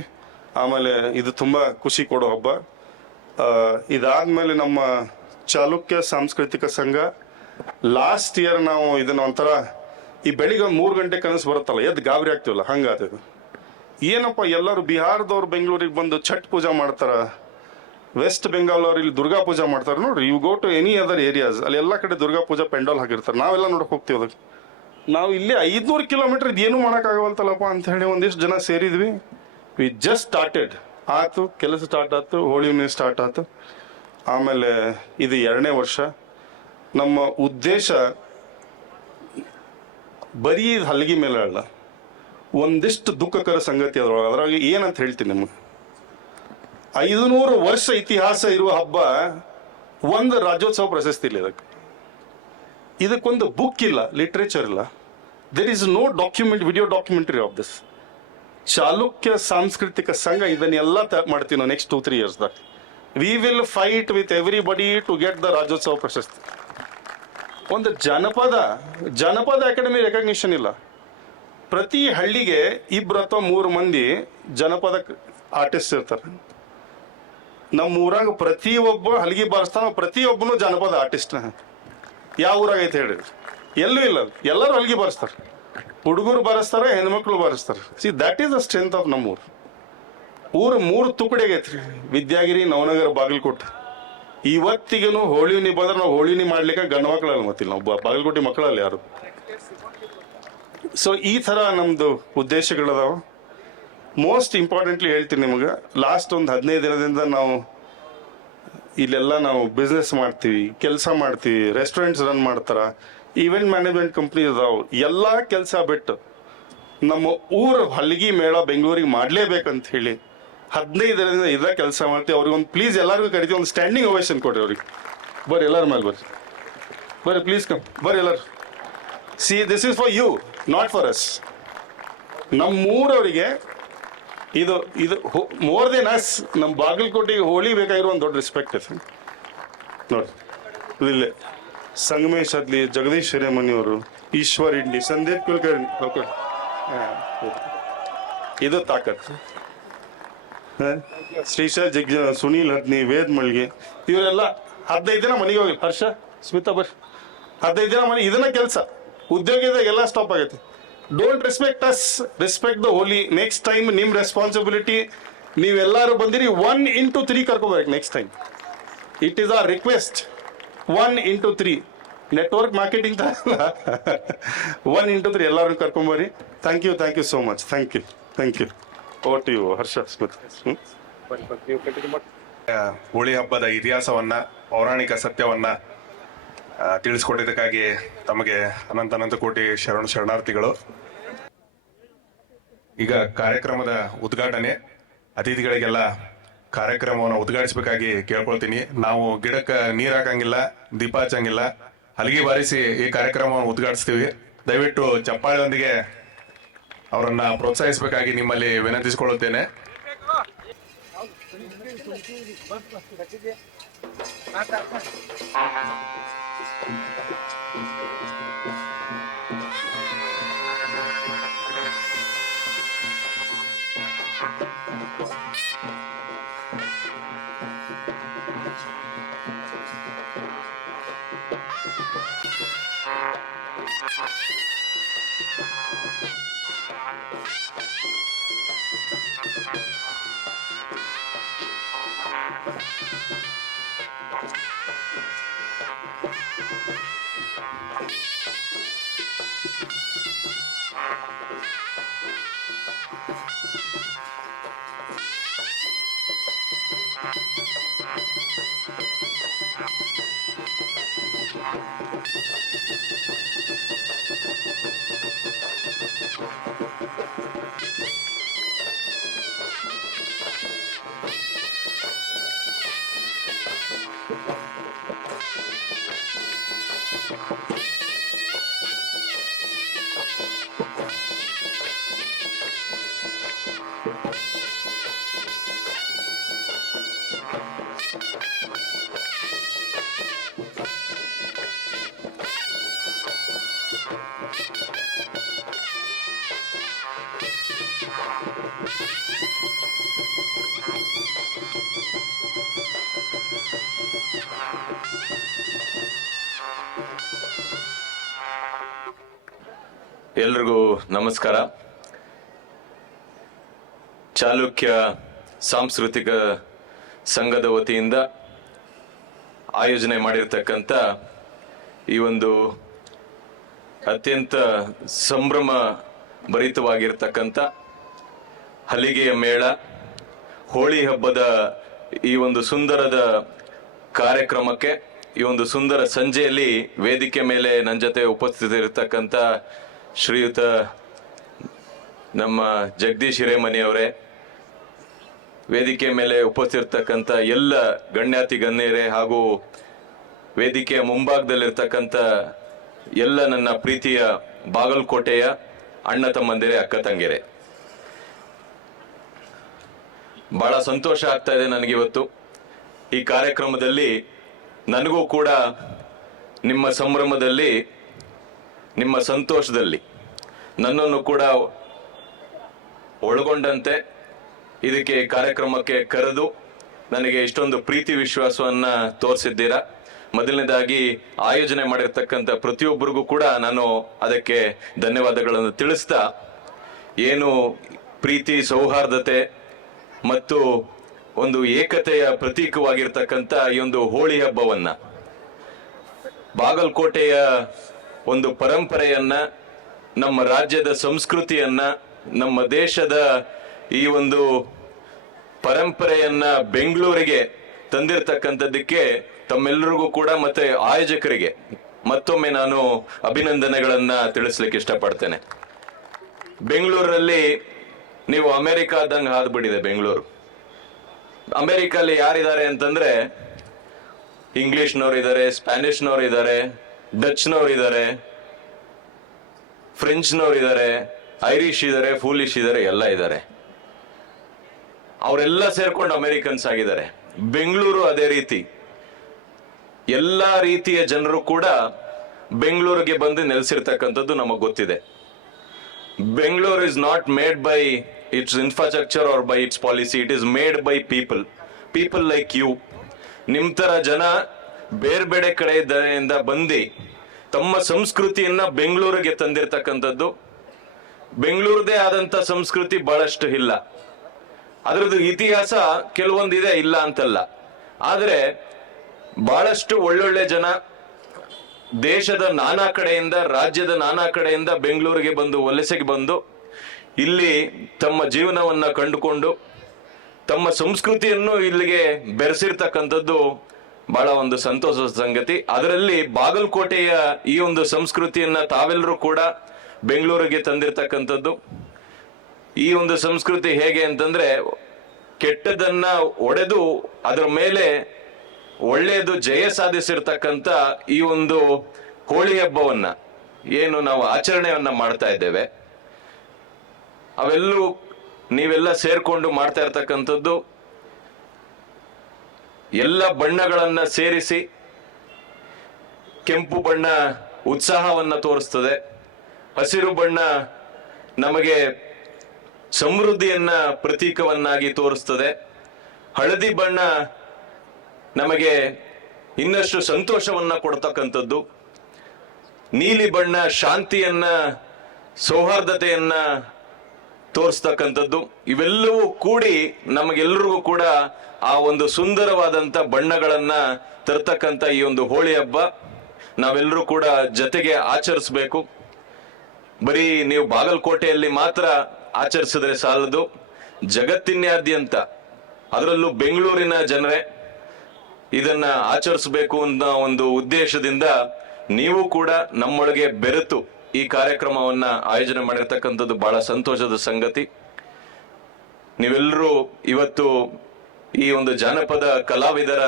ಆಮೇಲೆ ಇದು ತುಂಬ ಖುಷಿ ಕೊಡೋ ಹಬ್ಬ. ಇದಾದ್ಮೇಲೆ ನಮ್ಮ ಚಾಲುಕ್ಯ ಸಾಂಸ್ಕೃತಿಕ ಸಂಘ ಲಾಸ್ಟ್ ಇಯರ್ ನಾವು ಇದನ್ನ ಒಂಥರ ಈ ಬೆಳಿಗ್ಗೆ ಒಂದು 3 ಗಂಟೆ ಕನಸು ಬರುತ್ತಲ್ಲ, ಎದ್ದು ಗಾಬರಿ ಆಗ್ತೀವಲ್ಲ, ಹಂಗಾದ ಏನಪ್ಪ ಎಲ್ಲರೂ ಬಿಹಾರದವ್ರು ಬೆಂಗಳೂರಿಗೆ ಬಂದು ಛಟ್ ಪೂಜಾ ಮಾಡ್ತಾರ, ವೆಸ್ಟ್ ಬೆಂಗಾಲ್ ಅವ್ರು ಇಲ್ಲಿ ದುರ್ಗಾ ಪೂಜಾ ಮಾಡ್ತಾರೆ. ನೋಡ್ರಿ, you go to any other areas, ಅಲ್ಲಿ ಎಲ್ಲ ಕಡೆ ದುರ್ಗಾ ಪೂಜಾ ಪೆಂಡಾಲ್ ಹಾಕಿರ್ತಾರೆ. ನಾವೆಲ್ಲ ನೋಡಕ್ ಹೋಗ್ತೀವಿ. ಅದಕ್ಕೆ ನಾವು ಇಲ್ಲಿ 500 ಕಿಲೋಮೀಟರ್ ಇದೇನು ಮಾಡೋಕ್ಕಾಗವಲ್ತಲ್ಲಪ್ಪ ಅಂತ ಹೇಳಿ ಒಂದಿಷ್ಟು ಜನ ಸೇರಿದ್ವಿ. We just started. ಆಯ್ತು, ಕೆಲಸ ಸ್ಟಾರ್ಟ್ ಆಯ್ತು, ಹೋಳಿ ಹುಣ್ಣಿಮೆ ಸ್ಟಾರ್ಟ್ ಆಯ್ತು. ಆಮೇಲೆ ಇದು 2ನೇ ವರ್ಷ. ನಮ್ಮ ಉದ್ದೇಶ ಬರೀ ಹಲಗಿ ಮೇಲೆ ಅಲ್ಲ, ಒಂದಿಷ್ಟು ದುಃಖಕರ ಸಂಗತಿ ಅದ್ರಾಗ ಏನಂತ ಹೇಳ್ತೀನಿ ನಿಮಗೆ. 500 ವರ್ಷ ಇತಿಹಾಸ ಇರುವ ಹಬ್ಬ, ಒಂದು ರಾಜ್ಯೋತ್ಸವ ಪ್ರಶಸ್ತಿ ಇಲ್ಲ ಇದಕ್ಕೊಂದು ಬುಕ್ ಇಲ್ಲ, ಲಿಟ್ರೇಚರ್ ಇಲ್ಲ. There is no document, video documentary of this. Chalukya ಸಾಂಸ್ಕೃತಿಕ ಸಂಘ ಇದನ್ನೆಲ್ಲ ಮಾಡ್ತೀವಿ ನಾವು ನೆಕ್ಸ್ಟ್ 2-3 ಇಯರ್ಸ್ದಾಗ. We will fight with everybody to get the Rajyotsava ಪ್ರಶಸ್ತಿ. ಒಂದು ಜನಪದ ಅಕಾಡೆಮಿ ರೆಕಗ್ನಿಷನ್ ಇಲ್ಲ. ಪ್ರತಿ ಹಳ್ಳಿಗೆ 2 ಅಥವಾ 3 ಮಂದಿ ಜನಪದ ಆರ್ಟಿಸ್ಟ್ ಇರ್ತಾರೆ. ನಮ್ಮ ಊರಾಗ ಪ್ರತಿಯೊಬ್ಬ ಹಲಗಿ ಬಾರಿಸ್ತಾನ, ಪ್ರತಿಯೊಬ್ಬನು ಜನಪದ ಆರ್ಟಿಸ್ಟ್. ಯಾವ ಊರಾಗ ಐತೆ ಹೇಳಿ? ಎಲ್ಲೂ ಇಲ್ಲ. ಎಲ್ಲರೂ ಹಲಗಿ ಬಾರಿಸ್ತಾರೆ. ಹುಡುಗರು ಬಾರಿಸ್ತಾರೆ, ಹೆಣ್ಮಕ್ಳು ಬಾರಿಸ್ತಾರೆ. See that is the strength of ನಮ್ಮ ಊರು 3 ತುಕಡಿ ಆಗೈತ್ರಿ: ವಿದ್ಯಾಗಿರಿ, ನವನಗರ, ಬಾಗಲಕೋಟೆ. ಇವತ್ತಿಗೂ ಹೋಳಿ ಹುಣ್ಣಿ ಬಂದ್ರೆ ನಾವು ಹೋಳಿ ಹುಣ್ಣಿ ಮಾಡ್ಲಿಕ್ಕೆ ಗಂಡು ಮಕ್ಕಳಲ್ಲ, ಮತ್ತಿಲ್ಲ ನಾವು ಬಾಗಲಕೋಟೆ ಮಕ್ಕಳಲ್ಲ ಯಾರು. ಸೊ ಈ ಥರ ನಮ್ದು ಉದ್ದೇಶಗಳದಾವ. ಮೋಸ್ಟ್ ಇಂಪಾರ್ಟೆಂಟ್ಲಿ ಹೇಳ್ತೀನಿ ನಿಮಗೆ, ಲಾಸ್ಟ್ ಒಂದು 15 ದಿನದಿಂದ ನಾವು ಇಲ್ಲೆಲ್ಲ ನಾವು ಬಿಸ್ನೆಸ್ ಮಾಡ್ತೀವಿ, ಕೆಲಸ ಮಾಡ್ತೀವಿ. ರೆಸ್ಟೋರೆಂಟ್ಸ್ ರನ್ ಮಾಡ್ತಾರ, ಈವೆಂಟ್ ಮ್ಯಾನೇಜ್ಮೆಂಟ್ ಕಂಪ್ನಿ ಅದಾವು. ಎಲ್ಲ ಕೆಲಸ ಬಿಟ್ಟು ನಮ್ಮ ಊರು ಹಲಗಿ ಮೇಳ ಬೆಂಗಳೂರಿಗೆ ಮಾಡಲೇಬೇಕಂತ ಹೇಳಿ 15 ದಿನದಿಂದ ಇದೇ ಕೆಲಸ ಮಾಡ್ತೀವಿ. ಅವ್ರಿಗೊಂದು ಪ್ಲೀಸ್ ಎಲ್ಲರಿಗೂ ಕರಿತೀವಿ, ಒಂದು ಸ್ಟ್ಯಾಂಡಿಂಗ್ ಓವೇಷನ್ ಕೊಡ್ರಿ ಅವ್ರಿಗೆ. ಬರ್ರಿ ಎಲ್ಲರ ಮೇಲೆ ಬರ್ರಿ ಪ್ಲೀಸ್ ಕಮ್, ಬರ್ರಿ ಎಲ್ಲರು. See this is for you, not for us. ನಮ್ಮೂರವರಿಗೆ ಇದು ಮೋರ್ ದೆನ್ ಅಸ್. ನಮ್ಮ ಬಾಗಲಕೋಟೆಗೆ ಹೋಳಿ ಬೇಕಾಗಿರೋ ಒಂದು ದೊಡ್ಡ ರೆಸ್ಪೆಕ್ಟ್ ಇದೆ ನೋಡಿ. ಇಲ್ಲೇ ಸಂಗಮೇಶ್ ಅದ್ಲಿ, ಜಗದೀಶ್ ಹಿರೇಮನಿಯವರು, ಈಶ್ವರ್ ಇಂಡಿ, ಸಂದೀಪ್ ಕುಲಕರ್ಣಿ, ಇದು ತಾಕತ್. ಶ್ರೀಶಾ ಸುನೀಲ್ ಹದ್ನಿ, ವೇದ್ ಮಳ್ಗೆ, ಇವರೆಲ್ಲ 15 ದಿನ ಮನೆಗೆ ಹೋಗಿ. ಹರ್ಷ, ಸ್ಮಿತಾ ಬರ್ರಿ. 15 ದಿನ ಮನೆ, ಇದನ್ನ ಕೆಲಸ. ಉದ್ಯೋಗದಾಗ ಎಲ್ಲ ಸ್ಟಾಪ್ ಆಗೈತೆ. Don't respect us, respect the Holi. Next time ನಿಮ್ ರೆಸ್ಪಾನ್ಸಿಬಿಲಿಟಿ. ನೀವೆಲ್ಲರೂ ಬಂದಿರಿ, 1x3 ಕರ್ಕೋಬೇಕು next time. It is our request. 1x3 network marketing 1x3 ಎಲ್ಲರೂ ಕರ್ಕೊಂಬರ್ರಿ. Thank you so much. Thank you. Over to you Harsha, Smith. Holi ಹಬ್ಬದ ಇತಿಹಾಸವನ್ನ, ಪೌರಾಣಿಕ ಸತ್ಯವನ್ನ ತಿಳಿಸ್ಕೊಟ್ಟಿದ್ದಕ್ಕಾಗಿ ತಮಗೆ ಅನಂತ ಕೋಟಿ ಶರಣಾರ್ಥಿಗಳು. ಈಗ ಕಾರ್ಯಕ್ರಮದ ಉದ್ಘಾಟನೆ. ಅತಿಥಿಗಳಿಗೆಲ್ಲ ಕಾರ್ಯಕ್ರಮವನ್ನು ಉದ್ಘಾಟಿಸಬೇಕಾಗಿ ಕೇಳ್ಕೊಳ್ತೀನಿ. ನಾವು ಗಿಡಕ್ಕೆ ನೀರ್ ಹಾಕಂಗಿಲ್ಲ, ದೀಪ ಹಚ್ಚಂಗಿಲ್ಲ, ಹಲಗಿ ಬಾರಿಸಿ ಈ ಕಾರ್ಯಕ್ರಮವನ್ನು ಉದ್ಘಾಟಿಸ್ತೀವಿ. ದಯವಿಟ್ಟು ಚಪ್ಪಾಳೆಯೊಂದಿಗೆ ಅವರನ್ನ ಪ್ರೋತ್ಸಾಹಿಸಬೇಕಾಗಿ ನಿಮ್ಮಲ್ಲಿ ವಿನಂತಿಸಿಕೊಳ್ಳುತ್ತೇನೆ. ಎಲ್ರಿಗೂ ನಮಸ್ಕಾರ. ಚಾಲುಕ್ಯ ಸಾಂಸ್ಕೃತಿಕ ಸಂಘದ ವತಿಯಿಂದ ಆಯೋಜನೆ ಮಾಡಿರ್ತಕ್ಕಂಥ ಈ ಒಂದು ಅತ್ಯಂತ ಸಂಭ್ರಮ ಭರಿತವಾಗಿರ್ತಕ್ಕಂಥ ಹಲಿಗೆಯ ಮೇಳ, ಹೋಳಿ ಹಬ್ಬದ ಈ ಒಂದು ಸುಂದರದ ಕಾರ್ಯಕ್ರಮಕ್ಕೆ, ಈ ಒಂದು ಸುಂದರ ಸಂಜೆಯಲ್ಲಿ ವೇದಿಕೆ ಮೇಲೆ ನನ್ನ ಜೊತೆ ಉಪಸ್ಥಿತರಿರ್ತಕ್ಕಂಥ ಶ್ರೀಯುತ ನಮ್ಮ ಜಗದೀಶ್ ಹಿರೇಮನಿಯವರೇ, ವೇದಿಕೆ ಮೇಲೆ ಉಪಸ್ಥಿತರ್ತಕ್ಕಂಥ ಎಲ್ಲ ಗಣ್ಯಾತಿ ಗಣ್ಯರೇ ಹಾಗೂ ವೇದಿಕೆಯ ಮುಂಭಾಗದಲ್ಲಿರ್ತಕ್ಕಂಥ ಎಲ್ಲ ನನ್ನ ಪ್ರೀತಿಯ ಬಾಗಲಕೋಟೆಯ ಅಣ್ಣ ತಮ್ಮಂದಿರೇ, ಅಕ್ಕ ತಂಗಿರೇ, ಬಹಳ ಸಂತೋಷ ಆಗ್ತಾ ಇದೆ ನನಗಿವತ್ತು ಈ ಕಾರ್ಯಕ್ರಮದಲ್ಲಿ. ನನಗೂ ಕೂಡ ನಿಮ್ಮ ಸಂಭ್ರಮದಲ್ಲಿ, ನಿಮ್ಮ ಸಂತೋಷದಲ್ಲಿ ನನ್ನನ್ನು ಕೂಡ ಒಳಗೊಂಡಂತೆ ಇದಕ್ಕೆ ಕಾರ್ಯಕ್ರಮಕ್ಕೆ ಕರೆದು ನನಗೆ ಇಷ್ಟೊಂದು ಪ್ರೀತಿ ವಿಶ್ವಾಸವನ್ನ ತೋರಿಸಿದ್ದೀರಾ. ಮೊದಲನೇದಾಗಿ ಆಯೋಜನೆ ಮಾಡಿರ್ತಕ್ಕಂಥ ಪ್ರತಿಯೊಬ್ಬರಿಗೂ ಕೂಡ ನಾನು ಅದಕ್ಕೆ ಧನ್ಯವಾದಗಳನ್ನು ತಿಳಿಸ್ತಾ, ಏನು ಪ್ರೀತಿ, ಸೌಹಾರ್ದತೆ ಮತ್ತು ಒಂದು ಏಕತೆಯ ಪ್ರತೀಕವಾಗಿರ್ತಕ್ಕಂಥ ಈ ಒಂದು ಹೋಳಿ ಹಬ್ಬವನ್ನ, ಬಾಗಲಕೋಟೆಯ ಒಂದು ಪರಂಪರೆಯನ್ನ, ನಮ್ಮ ರಾಜ್ಯದ ಸಂಸ್ಕೃತಿಯನ್ನ, ನಮ್ಮ ದೇಶದ ಈ ಒಂದು ಪರಂಪರೆಯನ್ನ ಬೆಂಗಳೂರಿಗೆ ತಂದಿರತಕ್ಕಂಥದ್ದಕ್ಕೆ ತಮ್ಮೆಲ್ಲರಿಗೂ ಕೂಡ ಮತ್ತೆ ಆಯೋಜಕರಿಗೆ ಮತ್ತೊಮ್ಮೆ ನಾನು ಅಭಿನಂದನೆಗಳನ್ನ ತಿಳಿಸ್ಲಿಕ್ಕೆ ಇಷ್ಟಪಡ್ತೇನೆ. ಬೆಂಗಳೂರಲ್ಲಿ ನೀವು ಅಮೆರಿಕಾದಂಗೆ ಹಾದ್ಬಿಟ್ಟಿದೆ ಬೆಂಗಳೂರು. ಅಮೆರಿಕಲ್ಲಿ ಯಾರಿದ್ದಾರೆ ಅಂತಂದ್ರೆ ಇಂಗ್ಲಿಷ್ನವ್ರು ಇದ್ದಾರೆ, ಸ್ಪ್ಯಾನಿಷ್ನವ್ರು ಇದ್ದಾರೆ, ಡಚ್ನವ್ರು ಇದ್ದಾರೆ, ಫ್ರೆಂಚ್ನವ್ರು ಇದ್ದಾರೆ, ಐರಿಷ್ ಇದ್ದಾರೆ, ಫೂಲಿಶ್ ಇದ್ದಾರೆ, ಎಲ್ಲ ಇದ್ದಾರೆ. ಅವರೆಲ್ಲ ಸೇರ್ಕೊಂಡು ಅಮೆರಿಕನ್ಸ್ ಆಗಿದ್ದಾರೆ. ಬೆಂಗಳೂರು ಅದೇ ರೀತಿ. ಎಲ್ಲಾ ರೀತಿಯ ಜನರು ಕೂಡ ಬೆಂಗಳೂರಿಗೆ ಬಂದು ನೆಲೆಸಿರ್ತಕ್ಕಂಥದ್ದು ನಮಗೆ ಗೊತ್ತಿದೆ. Bengaluru is not made by its infrastructure or by its policy, it is made by people like you. ನಿಮ್ ತರ ಜನ ಬೇರೆ ಬೇರೆ ಕಡೆಯಿಂದ ಬಂದು ತಮ್ಮ ಸಂಸ್ಕೃತಿಯನ್ನ ಬೆಂಗಳೂರಿಗೆ ತಂದಿರತಕ್ಕಂಥದ್ದು. ಬೆಂಗಳೂರದೇ ಆದಂತ ಸಂಸ್ಕೃತಿ ಬಹಳಷ್ಟು ಇಲ್ಲ, ಅದರದ್ದು ಇತಿಹಾಸ ಕೆಲವೊಂದಿದೆ, ಇಲ್ಲ ಅಂತಲ್ಲ. ಆದ್ರೆ ಬಹಳಷ್ಟು ಒಳ್ಳೊಳ್ಳೆ ಜನ ದೇಶದ ನಾನಾ ಕಡೆಯಿಂದ, ರಾಜ್ಯದ ನಾನಾ ಕಡೆಯಿಂದ ಬೆಂಗಳೂರಿಗೆ ಬಂದು, ವಲಸೆಗೆ ಬಂದು ಇಲ್ಲಿ ತಮ್ಮ ಜೀವನವನ್ನ ಕಂಡುಕೊಂಡು ತಮ್ಮ ಸಂಸ್ಕೃತಿಯನ್ನು ಇಲ್ಲಿಗೆ ಬೆರೆಸಿರ್ತಕ್ಕಂಥದ್ದು ಬಹಳ ಒಂದು ಸಂತೋಷದ ಸಂಗತಿ. ಅದರಲ್ಲಿ ಬಾಗಲಕೋಟೆಯ ಈ ಒಂದು ಸಂಸ್ಕೃತಿಯನ್ನ ತಾವೆಲ್ಲರೂ ಕೂಡ ಬೆಂಗಳೂರಿಗೆ ತಂದಿರತಕ್ಕಂಥದ್ದು. ಈ ಒಂದು ಸಂಸ್ಕೃತಿ ಹೇಗೆ ಅಂತಂದ್ರೆ, ಕೆಟ್ಟದನ್ನ ಒಡೆದು ಅದರ ಮೇಲೆ ಒಳ್ಳೆಯದು ಜಯ ಸಾಧಿಸಿರ್ತಕ್ಕಂಥ ಈ ಒಂದು ಹೋಳಿ ಹಬ್ಬವನ್ನ ಏನು ನಾವು ಆಚರಣೆಯನ್ನ ಮಾಡ್ತಾ ಇದ್ದೇವೆ, ಅವೆಲ್ಲೂ ನೀವೆಲ್ಲ ಸೇರ್ಕೊಂಡು ಮಾಡ್ತಾ ಇರ್ತಕ್ಕಂಥದ್ದು ಎಲ್ಲ ಬಣ್ಣಗಳನ್ನ ಸೇರಿಸಿ. ಕೆಂಪು ಬಣ್ಣ ಉತ್ಸಾಹವನ್ನ ತೋರಿಸ್ತದೆ, ಹಸಿರು ಬಣ್ಣ ನಮಗೆ ಸಮೃದ್ಧಿಯನ್ನ ಪ್ರತೀಕವನ್ನಾಗಿ ತೋರಿಸ್ತದೆ, ಹಳದಿ ಬಣ್ಣ ನಮಗೆ ಇನ್ನಷ್ಟು ಸಂತೋಷವನ್ನ ಕೊಡ್ತಕ್ಕಂಥದ್ದು, ನೀಲಿ ಬಣ್ಣ ಶಾಂತಿಯನ್ನ, ಸೌಹಾರ್ದತೆಯನ್ನ ತೋರಿಸ್ತಕ್ಕಂಥದ್ದು. ಇವೆಲ್ಲವೂ ಕೂಡಿ ನಮಗೆಲ್ಲರಿಗೂ ಕೂಡ ಆ ಒಂದು ಸುಂದರವಾದಂತ ಬಣ್ಣಗಳನ್ನ ತರ್ತಕ್ಕಂಥ ಈ ಒಂದು ಹೋಳಿ ಹಬ್ಬ ನಾವೆಲ್ಲರೂ ಕೂಡ ಜೊತೆಗೆ ಆಚರಿಸಬೇಕು. ಬರೀ ನೀವು ಬಾಗಲಕೋಟೆಯಲ್ಲಿ ಮಾತ್ರ ಆಚರಿಸಿದ್ರೆ ಸಾಲದು, ಜಗತ್ತಿನಾದ್ಯಂತ, ಅದರಲ್ಲೂ ಬೆಂಗಳೂರಿನ ಜನರೇ ಇದನ್ನ ಆಚರಿಸಬೇಕು ಅನ್ನೋ ಒಂದು ಉದ್ದೇಶದಿಂದ ನೀವು ಕೂಡ ನಮ್ಮೊಳಗೆ ಬೆರೆತು ಈ ಕಾರ್ಯಕ್ರಮವನ್ನ ಆಯೋಜನೆ ಮಾಡಿರ್ತಕ್ಕಂಥದ್ದು ಬಹಳ ಸಂತೋಷದ ಸಂಗತಿ. ನೀವೆಲ್ಲರೂ ಇವತ್ತು ಈ ಒಂದು ಜಾನಪದ ಕಲಾವಿದರ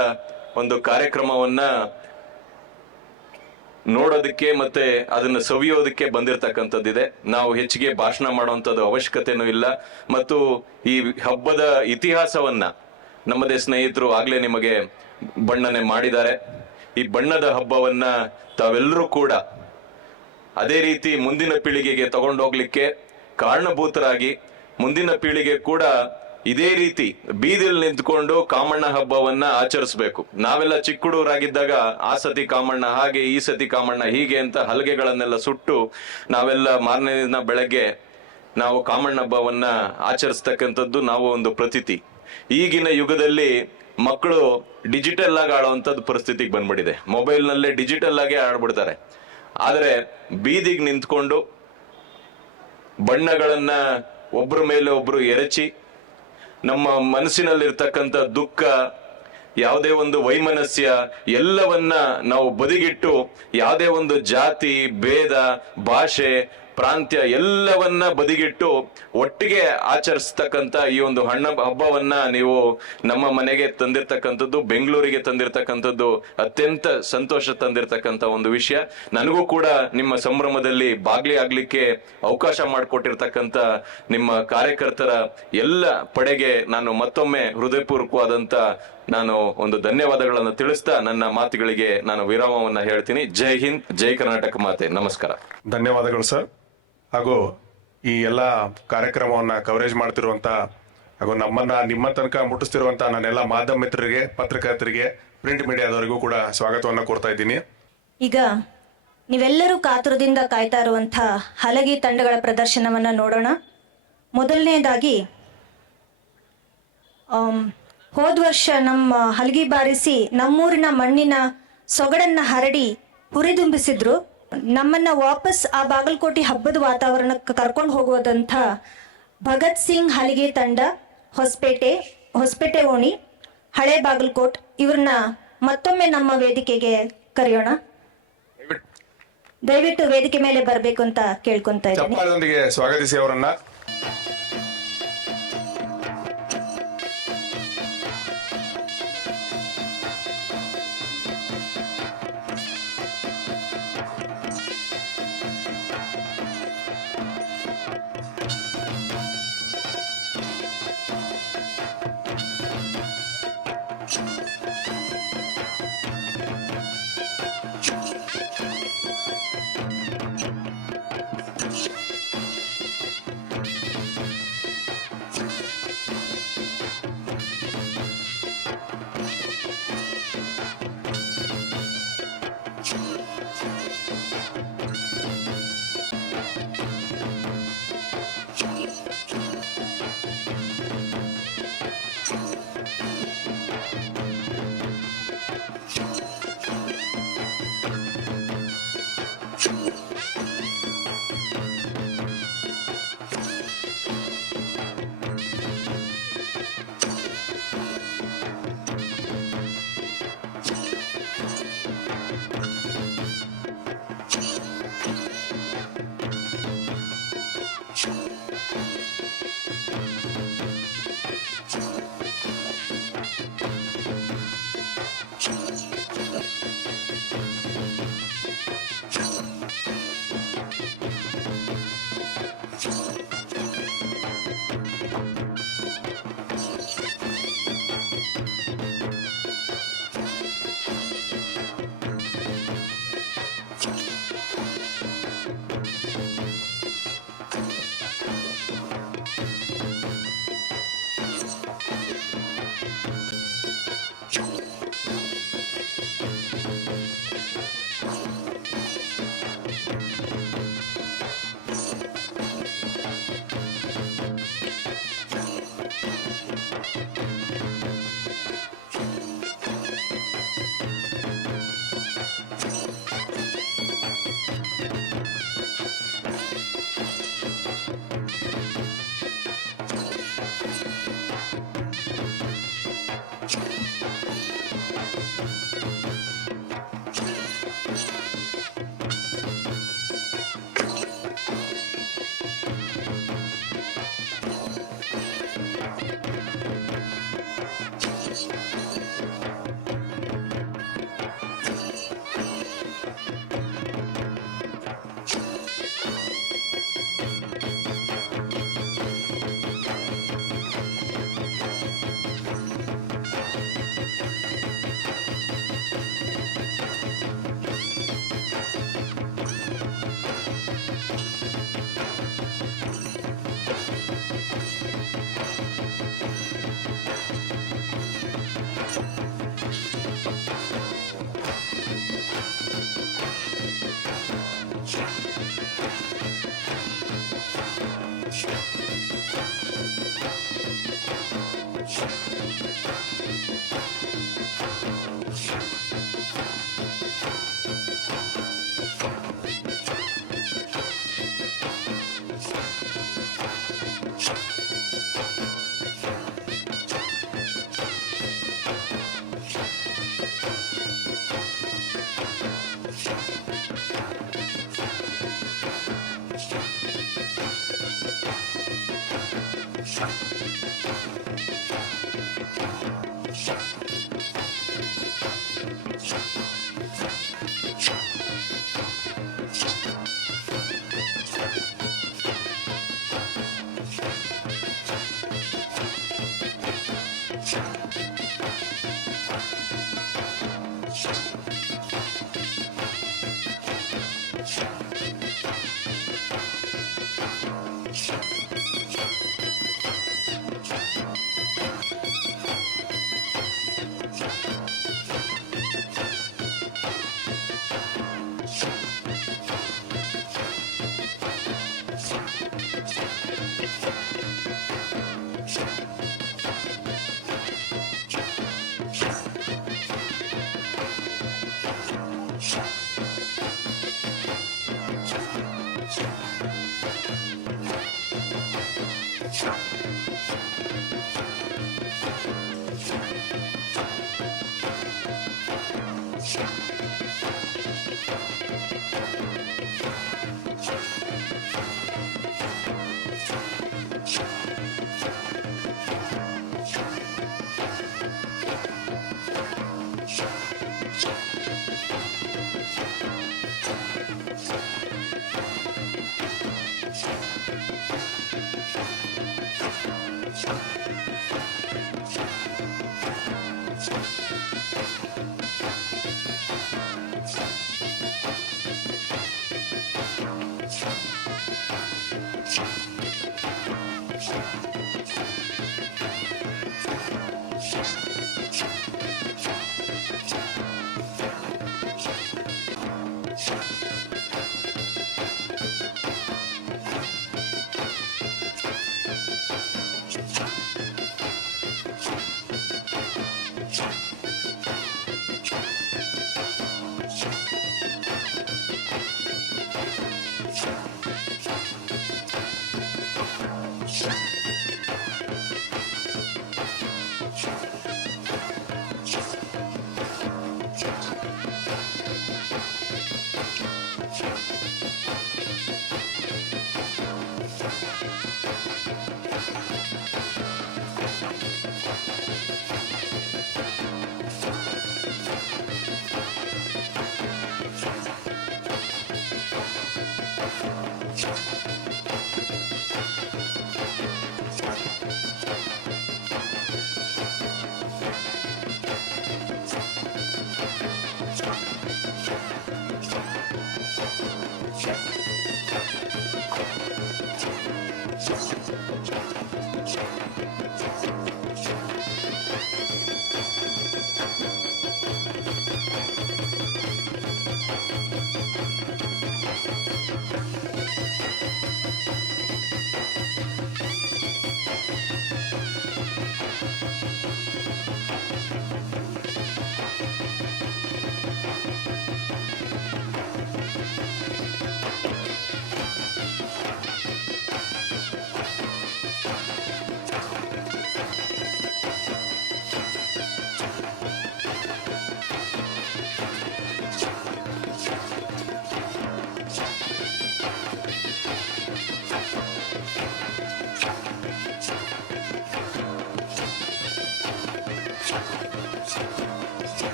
ಒಂದು ಕಾರ್ಯಕ್ರಮವನ್ನ ನೋಡೋದಕ್ಕೆ ಮತ್ತೆ ಅದನ್ನ ಸವಿಯೋದಕ್ಕೆ ಬಂದಿರತಕ್ಕಂಥದ್ದಿದೆ. ನಾವು ಹೆಚ್ಚಿಗೆ ಭಾಷಣ ಮಾಡುವಂಥದ್ದು ಅವಶ್ಯಕತೆನೂ ಇಲ್ಲ. ಮತ್ತು ಈ ಹಬ್ಬದ ಇತಿಹಾಸವನ್ನ ನಮ್ಮದೇ ಸ್ನೇಹಿತರು ಆಗ್ಲೇ ನಿಮಗೆ ಬಣ್ಣನೆ ಮಾಡಿದ್ದಾರೆ. ಈ ಬಣ್ಣದ ಹಬ್ಬವನ್ನ ತಾವೆಲ್ಲರೂ ಕೂಡ ಅದೇ ರೀತಿ ಮುಂದಿನ ಪೀಳಿಗೆಗೆ ತಗೊಂಡೋಗ್ಲಿಕ್ಕೆ ಕಾರಣಭೂತರಾಗಿ, ಮುಂದಿನ ಪೀಳಿಗೆ ಕೂಡ ಇದೇ ರೀತಿ ಬೀದಿಲ್ ನಿಂತ್ಕೊಂಡು ಕಾಮಣ್ಣ ಹಬ್ಬವನ್ನ ಆಚರಿಸ್ಬೇಕು. ನಾವೆಲ್ಲ ಚಿಕ್ಕ ಹುಡುಗರಾಗಿದ್ದಾಗ ಆ ಸತಿ ಕಾಮಣ್ಣ ಹಾಗೆ, ಈ ಸತಿ ಕಾಮಣ್ಣ ಹೀಗೆ ಅಂತ ಹಲಗೆಗಳನ್ನೆಲ್ಲ ಸುಟ್ಟು ನಾವೆಲ್ಲ ಮಾರನೇ ದಿನ ಬೆಳಗ್ಗೆ ನಾವು ಕಾಮಣ್ಣ ಹಬ್ಬವನ್ನ ಆಚರಿಸ್ತಕ್ಕಂಥದ್ದು ನಾವು ಒಂದು ಪ್ರತೀತಿ. ಈಗಿನ ಯುಗದಲ್ಲಿ ಮಕ್ಕಳು ಡಿಜಿಟಲ್ ಆಗಿ ಆಡುವಂಥದ್ದು ಪರಿಸ್ಥಿತಿಗೆ ಬಂದ್ಬಿಟ್ಟಿದೆ. ಮೊಬೈಲ್ ನಲ್ಲೇ ಡಿಜಿಟಲ್ ಆಗಿ ಆಡ್ಬಿಡ್ತಾರೆ. ಆದರೆ ಬೀದಿಗೆ ನಿಂತ್ಕೊಂಡು ಬಣ್ಣಗಳನ್ನ ಒಬ್ರ ಮೇಲೆ ಒಬ್ರು ಎರಚಿ ನಮ್ಮ ಮನಸ್ಸಿನಲ್ಲಿರ್ತಕ್ಕಂಥ ದುಃಖ, ಯಾವುದೇ ಒಂದು ವೈಮನಸ್ಯ ಎಲ್ಲವನ್ನ ನಾವು ಬದಿಗಿಟ್ಟು ಯಾವುದೇ ಒಂದು ಜಾತಿ ಭೇದ, ಭಾಷೆ, ಪ್ರಾಂತ್ಯ ಎಲ್ಲವನ್ನ ಬದಿಗಿಟ್ಟು ಒಟ್ಟಿಗೆ ಆಚರಿಸ್ತಕ್ಕಂಥ ಈ ಒಂದು ಹಬ್ಬವನ್ನ ನೀವು ನಮ್ಮ ಮನೆಗೆ ತಂದಿರ್ತಕ್ಕಂಥದ್ದು, ಬೆಂಗಳೂರಿಗೆ ತಂದಿರ್ತಕ್ಕಂಥದ್ದು ಅತ್ಯಂತ ಸಂತೋಷ ತಂದಿರ್ತಕ್ಕಂಥ ಒಂದು ವಿಷಯ. ನನಗೂ ಕೂಡ ನಿಮ್ಮ ಸಂಭ್ರಮದಲ್ಲಿ ಭಾಗಿ ಆಗ್ಲಿಕ್ಕೆ ಅವಕಾಶ ಮಾಡಿಕೊಟ್ಟಿರ್ತಕ್ಕಂಥ ನಿಮ್ಮ ಕಾರ್ಯಕರ್ತರ ಎಲ್ಲ ಪಡೆಗೆ ನಾನು ಮತ್ತೊಮ್ಮೆ ಹೃದಯಪೂರ್ವಕವಾದಂತ ನಾನು ಒಂದು ಧನ್ಯವಾದಗಳನ್ನು ತಿಳಿಸ್ತಾ ನನ್ನ ಮಾತುಗಳಿಗೆ ನಾನು ವಿರಾಮವನ್ನ ಹೇಳ್ತೀನಿ. ಜೈ ಹಿಂದ್, ಜೈ ಕರ್ನಾಟಕ ಮಾತೆ. ನಮಸ್ಕಾರ. ಧನ್ಯವಾದಗಳು ಸರ್. ಹಾಗೂ ಈ ಎಲ್ಲ ಕಾರ್ಯಕ್ರಮವನ್ನ ಕವರೇಜ್ ಮಾಡ್ತಿರುವಂತ ಹಾಗೂ ನಿಮ್ಮ ತನಕ ಮುಟ್ಟಿಸ್ತಿರುವಂತ ನನ್ನೆಲ್ಲ ಮಾಧ್ಯಮ ಮಿತ್ರರಿಗೆ, ಪತ್ರಕರ್ತರಿಗೆ, ಪ್ರಿಂಟ್ ಮೀಡಿಯಾದವರಿಗೂ ಕೂಡ ಸ್ವಾಗತವನ್ನ ಕೋರ್ತಾ ಇದ್ದೀನಿ. ಈಗ ನೀವೆಲ್ಲರೂ ಕಾತುರದಿಂದ ಕಾಯ್ತಾ ಇರುವಂಥ ಹಲಗಿ ತಂಡಗಳ ಪ್ರದರ್ಶನವನ್ನ ನೋಡೋಣ. ಮೊದಲನೇದಾಗಿ ಹೋದ ವರ್ಷ ನಮ್ಮ ಹಲಗಿ ಬಾರಿಸಿ ನಮ್ಮೂರಿನ ಮಣ್ಣಿನ ಸೊಗಡನ್ನ ಹರಡಿ ಹುರಿದುಂಬಿಸಿದ್ರು. ನಮ್ಮನ್ನ ವಾಪಸ್ ಆ ಬಾಗಲಕೋಟೆ ಹಬ್ಬದ ವಾತಾವರಣಕ್ಕೆ ಕರ್ಕೊಂಡು ಹೋಗುವುದಂಥ ಭಗತ್ ಸಿಂಗ್ ಹಲಿಗೆ ತಂಡ, ಹೊಸಪೇಟೆ ಓಣಿ, ಹಳೆ ಬಾಗಲಕೋಟ್, ಇವ್ರನ್ನ ಮತ್ತೊಮ್ಮೆ ನಮ್ಮ ವೇದಿಕೆಗೆ ಕರೆಯೋಣ. ದಯವಿಟ್ಟು ವೇದಿಕೆ ಮೇಲೆ ಬರಬೇಕು ಅಂತ ಕೇಳ್ಕೊಂತ ಇದ್ದೀನಿ. ಚಪ್ಪಾಳದೊಂದಿಗೆ ಸ್ವಾಗತಿಸಿ ಅವರನ್ನ.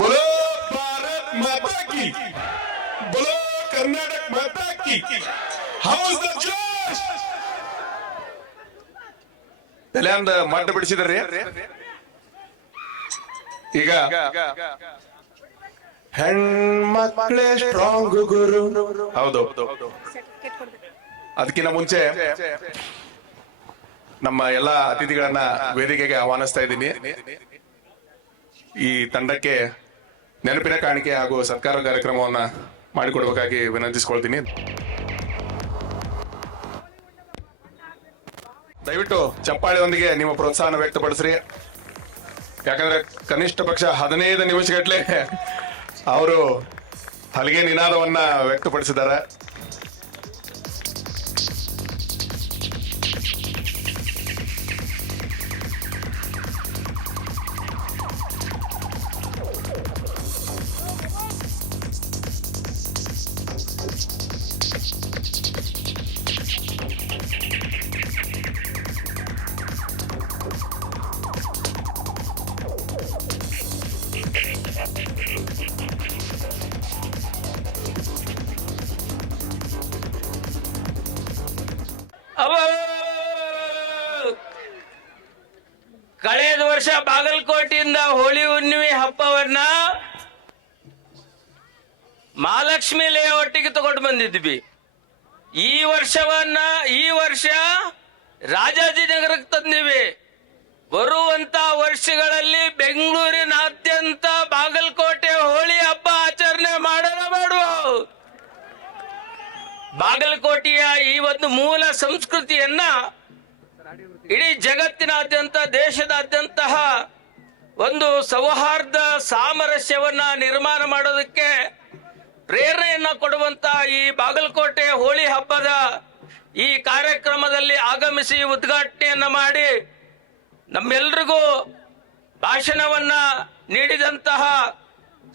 बोलो भारत माता की, बोलो कर्नाटक माता की. How's the Josh? ತಲೆಯಂದ ಮಡ್ಡ ಬಿಡಿಸಿದ್ರಿ. ಈಗ ಹೆಣ್ಮಕ್ಳೇ ಸ್ಟ್ರಾಂಗ್ ಗುರು. ಹೌದು, ಅದಕ್ಕಿಂತ ಮುಂಚೆ ನಮ್ಮ ಎಲ್ಲಾ ಅತಿಥಿಗಳನ್ನ ವೇದಿಕೆಗೆ ಆಹ್ವಾನಿಸ್ತಾ ಇದ್ದೀನಿ. ಈ ತಂಡಕ್ಕೆ ನೆನಪಿನ ಕಾಣಿಕೆ ಹಾಗೂ ಸತ್ಕಾರ ಕಾರ್ಯಕ್ರಮವನ್ನ ಮಾಡಿಕೊಡ್ಬೇಕಾಗಿ ವಿನಂತಿಸ್ಕೊಳ್ತೀನಿ. ದಯವಿಟ್ಟು ಚಪ್ಪಾಳೆಯೊಂದಿಗೆ ನಿಮ್ಮ ಪ್ರೋತ್ಸಾಹನ ವ್ಯಕ್ತಪಡಿಸ್ರಿ. ಯಾಕಂದ್ರೆ ಕನಿಷ್ಠ ಪಕ್ಷ 15 ನಿಮಿಷಗಟ್ಲೆ ಅವರು ಹಲಗೆ ನಿನಾದವನ್ನ ವ್ಯಕ್ತಪಡಿಸಿದ್ದಾರೆ. ಕಳೆದ ವರ್ಷ ಬಾಗಲಕೋಟೆಯಿಂದ ಹೋಳಿ ಹುಣ್ಣಿಮೆ ಹಬ್ಬವನ್ನ ಮಹಾಲಕ್ಷ್ಮಿ ಲೇಔಟಿಗೆ ತಗೊಂಡು ಬಂದಿದ್ವಿ. ಈ ವರ್ಷ ರಾಜಾಜಿನಗರಕ್ಕೆ ತಂದಿವಿ. ಬರುವಂತ ವರ್ಷಗಳಲ್ಲಿ ಬೆಂಗಳೂರಿನಾದ್ಯಂತ ಬಾಗಲಕೋಟೆ ಹೋಳಿ ಹಬ್ಬ ಆಚರಣೆ ಮಾಡುವ ಬಾಗಲಕೋಟೆಯ ಈ ಒಂದು ಮೂಲ ಸಂಸ್ಕೃತಿಯನ್ನ ಇಡೀ ಜಗತ್ತಿನಾದ್ಯಂತ ದೇಶದಾದ್ಯಂತ ಒಂದು ಸೌಹಾರ್ದ ಸಾಮರಸ್ಯವನ್ನ ನಿರ್ಮಾಣ ಮಾಡೋದಕ್ಕೆ ಪ್ರೇರಣೆಯನ್ನ ಕೊಡುವಂತ ಈ ಬಾಗಲಕೋಟೆ ಹೋಳಿ ಹಬ್ಬದ ಈ ಕಾರ್ಯಕ್ರಮದಲ್ಲಿ ಆಗಮಿಸಿ ಉದ್ಘಾಟನೆಯನ್ನ ಮಾಡಿ ನಮ್ಮೆಲ್ರಿಗೂ ಭಾಷಣವನ್ನ ನೀಡಿದಂತಹ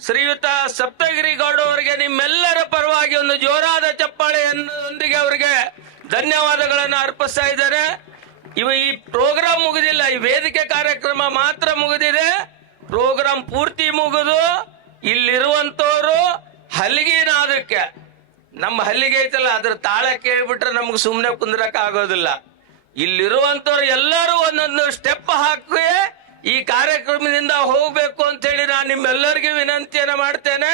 ಶ್ರೀಯುತ ಸಪ್ತಗಿರಿ ಗೌಡ ಅವರಿಗೆ ನಿಮ್ಮೆಲ್ಲರ ಪರವಾಗಿ ಒಂದು ಜೋರಾದ ಚಪ್ಪಾಳೆಯೊಂದಿಗೆ ಅವರಿಗೆ ಧನ್ಯವಾದಗಳನ್ನು ಅರ್ಪಿಸ್ತಾ ಇದ್ದಾರೆ. ಈ ಪ್ರೋಗ್ರಾಮ್ ಮುಗಿದಿಲ್ಲ, ಈ ವೇದಿಕೆ ಕಾರ್ಯಕ್ರಮ ಮಾತ್ರ ಮುಗಿದಿದೆ. ಪ್ರೋಗ್ರಾಮ್ ಪೂರ್ತಿ ಮುಗಿದು ಇಲ್ಲಿರುವಂತವರು ಹಲ್ಲಿಗೆನಾದಕ್ಕೆ ನಮ್ಮ ಹಲ್ಲಿಗೆ ಐತಲ್ಲ ಅದ್ರ ತಾಳ ಕೇಳ್ಬಿಟ್ರೆ ನಮ್ಗೆ ಸುಮ್ಮನೆ ಕುಂದ್ರಕ್ ಆಗೋದಿಲ್ಲ. ಇಲ್ಲಿರುವಂತವ್ರು ಎಲ್ಲರೂ ಒಂದೊಂದು ಸ್ಟೆಪ್ ಹಾಕಿ ಈ ಕಾರ್ಯಕ್ರಮದಿಂದ ಹೋಗ್ಬೇಕು ಅಂತ ಹೇಳಿ ನಾನು ನಿಮ್ಮೆಲ್ಲರಿಗೂ ವಿನಂತಿಯನ್ನ ಮಾಡ್ತೇನೆ.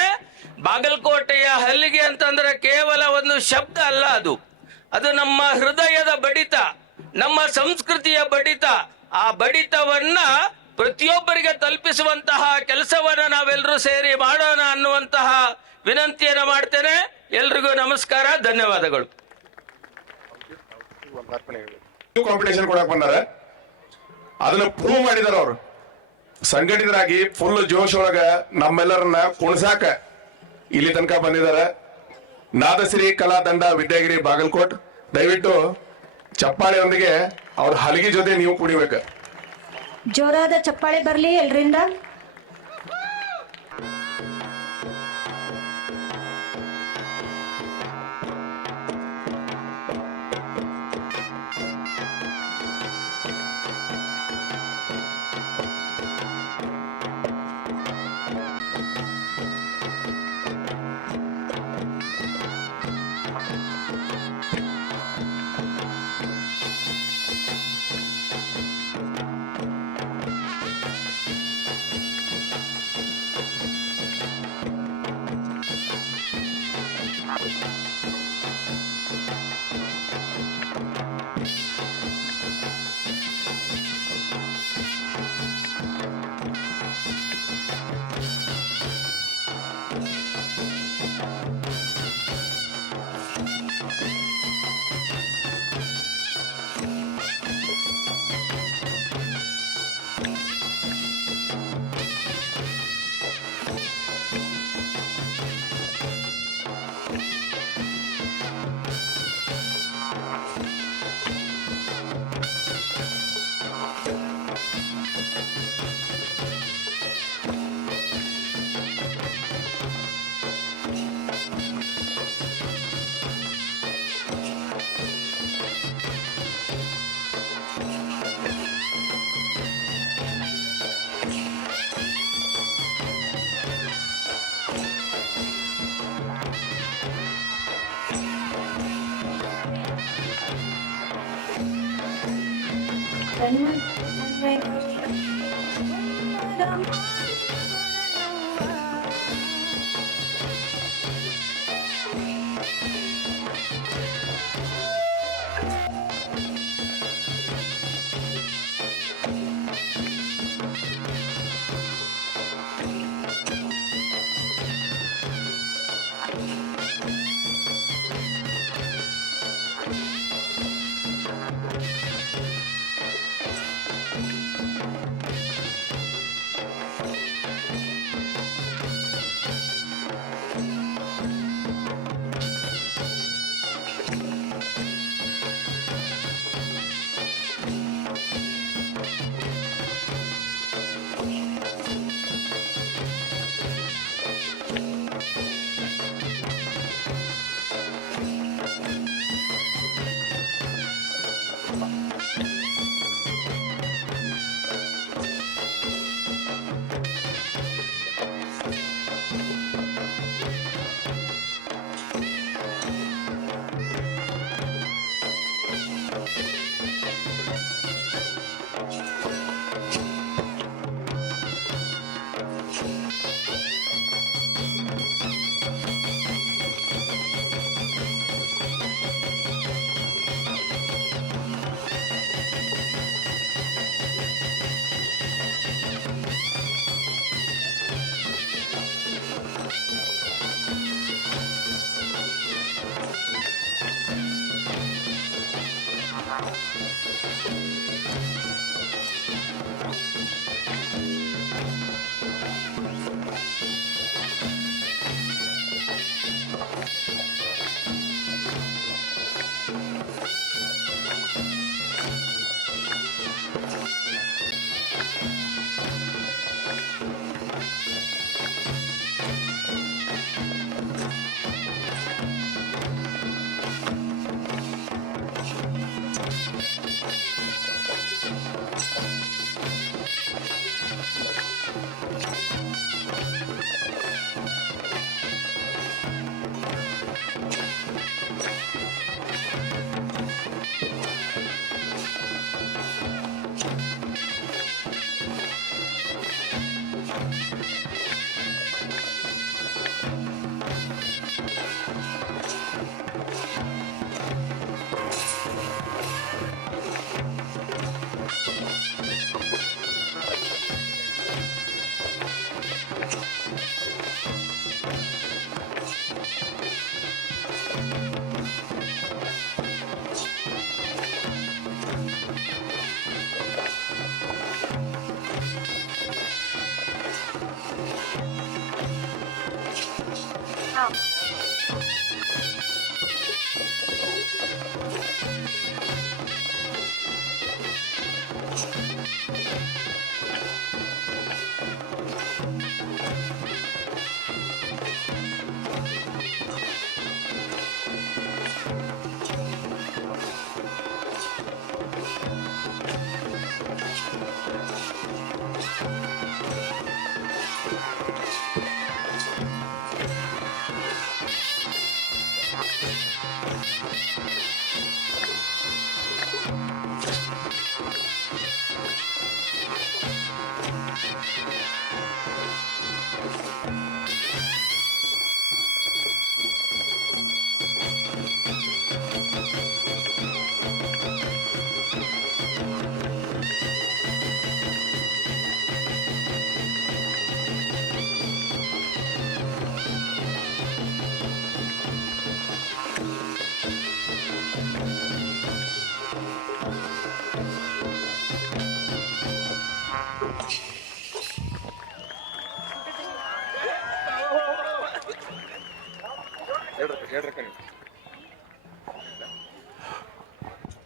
ಬಾಗಲಕೋಟೆಯ ಹಲ್ಲಿಗೆ ಅಂತಂದ್ರೆ ಕೇವಲ ಒಂದು ಶಬ್ದ ಅಲ್ಲ, ಅದು ನಮ್ಮ ಹೃದಯದ ಬಡಿತ, ನಮ್ಮ ಸಂಸ್ಕೃತಿಯ ಬಡಿತ. ಆ ಬಡಿತವನ್ನ ಪ್ರತಿಯೊಬ್ಬರಿಗೆ ತಲುಪಿಸುವಂತಹ ಕೆಲಸವನ್ನ ನಾವೆಲ್ಲರೂ ಸೇರಿ ಮಾಡೋಣ ಅನ್ನುವಂತಹ ವಿನಂತಿಯನ್ನ ಮಾಡ್ತೇನೆ. ಎಲ್ರಿಗೂ ನಮಸ್ಕಾರ, ಧನ್ಯವಾದಗಳು. ಕಾಂಪಿಟೇಷನ್ ಕೊಡಕ್ ಬಂದಾರ, ಅದನ್ನ ಪ್ರೂವ್ ಮಾಡಿದಾರ. ಅವರು ಸಂಘಟಿತರಾಗಿ ಫುಲ್ ಜೋಶ್ ಒಳಗ ನಮ್ಮೆಲ್ಲರನ್ನ ಕುಣಸಾಕ ಇಲ್ಲಿ ತನಕ ಬಂದಿದ್ದಾರೆ. ನಾದಶ್ರೀ ಕಲಾ ತಂಡ ವಿದ್ಯಾಗಿರಿ ಬಾಗಲಕೋಟ್, ದಯವಿಟ್ಟು ಚಪ್ಪಾಳೆಯೊಂದಿಗೆ ಅವ್ರ ಹಲಗಿ ಜೊತೆ ನೀವು ಕುಣಿಬೇಕು. ಜೋರಾದ ಚಪ್ಪಾಳೆ ಬರ್ಲಿ ಎಲ್ರಿಂದ.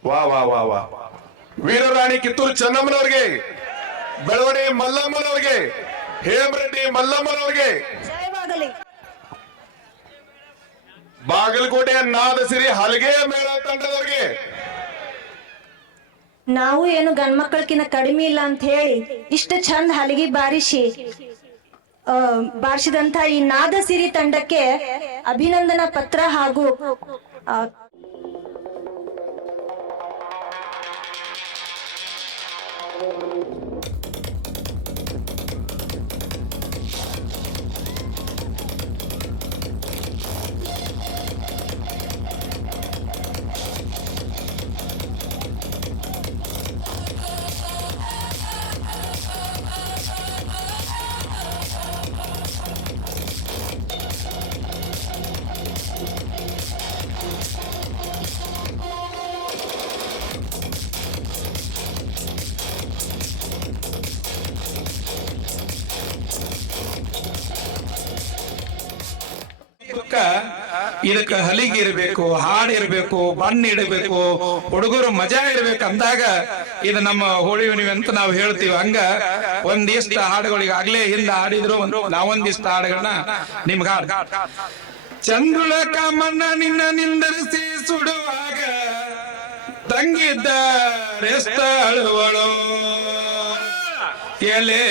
ವಾ ವಾ ವಾ ವಾ ವೀರರಾಣಿ ಕಿತ್ತೂರು ಚೆನ್ನಮ್ಮನವ್ರಿಗೆ, ಬೆಳವಡಿ ಮಲ್ಲಮ್ಮನವ್ರಿಗೆ, ಹೇಮರೆಡ್ಡಿ ಮಲ್ಲಮ್ಮನವ್ರಿಗೆ, ಜಯವಾಗಲಿ. ಬಾಗಲಕೋಟೆಯ ನಾದಸಿರಿ ಹಲಗೆ ಮೇಳ ತಂಡದವ್ರಿಗೆ, ನಾವು ಏನು ಗಂಡ್ಮಕ್ಳಕಿನ್ನ ಕಡಿಮೆ ಇಲ್ಲ ಅಂತ ಹೇಳಿ ಇಷ್ಟ ಚಂದ ಹಲಗಿ ಬಾರಿಸಿದಂತ ಈ ನಾದಸಿರಿ ತಂಡಕ್ಕೆ ಅಭಿನಂದನಾ ಪತ್ರ ಹಾಗೂ ಇದಕ್ಕ ಹಲಿಗೆ ಇರಬೇಕು, ಹಾಡು ಇರಬೇಕು, ಬಣ್ಣ ಇಡಬೇಕು, ಹುಡುಗರು ಮಜಾ ಇರ್ಬೇಕು ಅಂದಾಗ ಇದು ನಮ್ಮ ಹೋಳಿ ಹುಣ್ಣಿಮೆ ಅಂತ ನಾವು ಹೇಳ್ತೀವಿ. ಹಂಗ ಒಂದಿಷ್ಟ ಹಾಡುಗಳಿಗೆ ಆಗ್ಲೇ ಹಿಂದ ಹಾಡಿದ್ರು, ನಾವೊಂದಿಷ್ಟ ಹಾಡುಗಳನ್ನ ನಿಮ್ಗ ಚಂದ್ರುಳ ಕಾಮಣ್ಣ ನಿನ್ನ ನಿಂದರಿಸಿ ಸುಡುವಾಗ ತಂಗಿದ್ದ ರೆಸ್ತ ಅಳುವಳು ಎಲೆ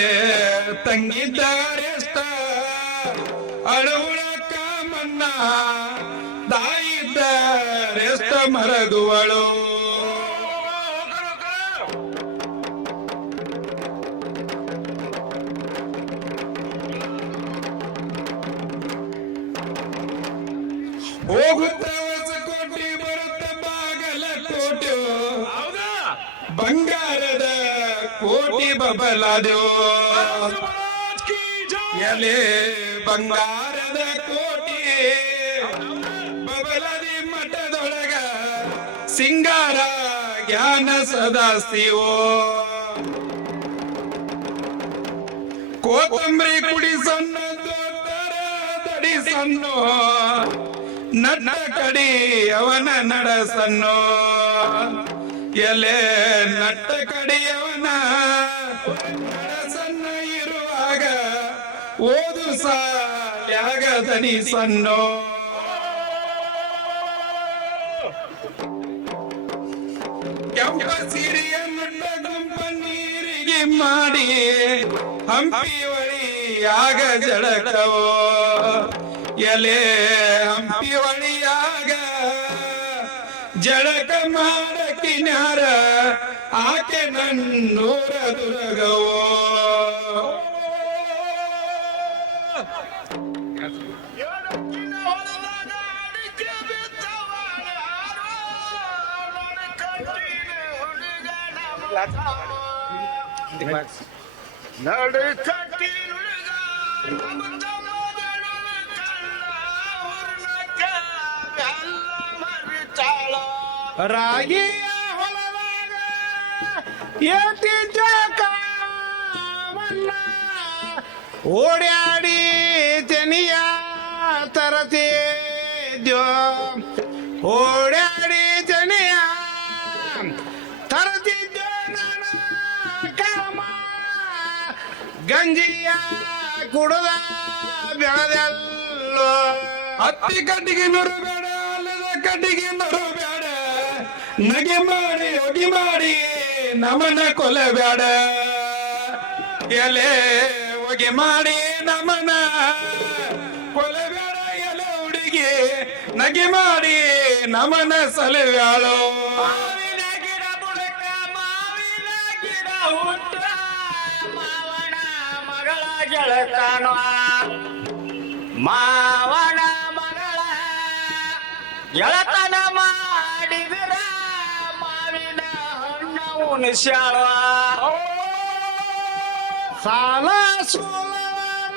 ತಂಗಿದ್ದ ರೆಸ್ತ ಅಳುವಳ ಕಾಮಣ್ಣ ತಾಯಿದ್ದ ರೆಸ್ತ ಮರಗುವಳು. ಹೋಗುತ್ತ ಹೊಸಕೋಟೆ ಬರುತ್ತ ಬಾಗಲಕೋಟೆ, ಬಂಗಾರದ ಕೋಟಿ ಬಬಲಾದೆವು ಎಲೆ ಬಂಗಾರದ ಕೋಟಿ ಬಬಲದಿ ಮಠದೊಳಗ ಸಿಂಗಾರ ಜ್ಞಾನ ಸದಾಸ್ತಿವೋ. ಕೋತಂಬರಿ ಕುಡಿ ಸಣ್ಣ ದಡಿ ಸಣ್ಣೋ ನನ್ನ ಕಡಿ ಅವನ ನಡಸನ್ನೋ ಎಲೆ ನಟ್ಟ ಕಡಿಯವನ ನಡಸನ್ನ ಇರುವಾಗ ಓದು ಸಾಲ್ಯಾಗ ದನಿ ಸನ್ನೋ. ಕೆಂಪ ಸೀರೆಯ ನುಟ್ಟ ಗುಂಪ ನೀರಿಗೆ ಮಾಡಿ ಹಂಪಿ ಒಳಿಯಾಗ ಜಳಕವೋ ಎಲೆ ಹಂಪಿ ಒಳಿಯಾಗ ಜಳಕ ಮಾಡಕಿನಾರ ಆಕೆ ನನ್ನೂರ ದುರ್ಗವೋ. ರಾಗಿಯ ಹೊಲದಾಗ ಎತ್ತಿದ್ದ ಕಾಮಣ್ಣ ಓಡ್ಯಾಡಿ ತೆನಿಯ ತರತಿದ್ಯೋ ಓಡ್ಯಾಡಿ ತೆನಿಯ ತರತಿದ್ಯೋ ನನ್ನ ಕಾಮ ಗಂಜಿಯ ಕುಡದ ಬೆಳೆದಲ್ಲೋ. ಹತ್ತಿ ಕಟ್ಟಿಗೆ ನೊರು ಬೇಡ, ಅಲ್ಲದ ಕಟ್ಟಿಗೆ ನೊರು ಬೇಡ, ನಗೆ ಮಾಡಿ ಒಗಿ ಮಾಡಿ ನಮನ ಕೊಲಬೇಡ ಎಲೆ ಒಗಿ ಮಾಡಿ ನಮನ ಕೊಲಬೇಡ ಎಲೆ ಹುಡುಗಿ ನಗೆ ಮಾಡಿ ನಮನ ಸಲವ್ಯಾಳೋ. ಮಾವಿನ ಗಿಡ ಬುಡಕ ಮಾವಿನ ಗಿಡ ಹುಟ್ಟ ಮಾವನ ಮಗಳ ಗೆಳತನ ಮಾವನ ಮಗಳ ಗೆಳತನ ಮಾಡಿದ್ರ ಮಾವಿನ ಹಣ್ಣ ಉಣಿಸ್ಯಾಳ. ಸಾಲ ಸೂಲ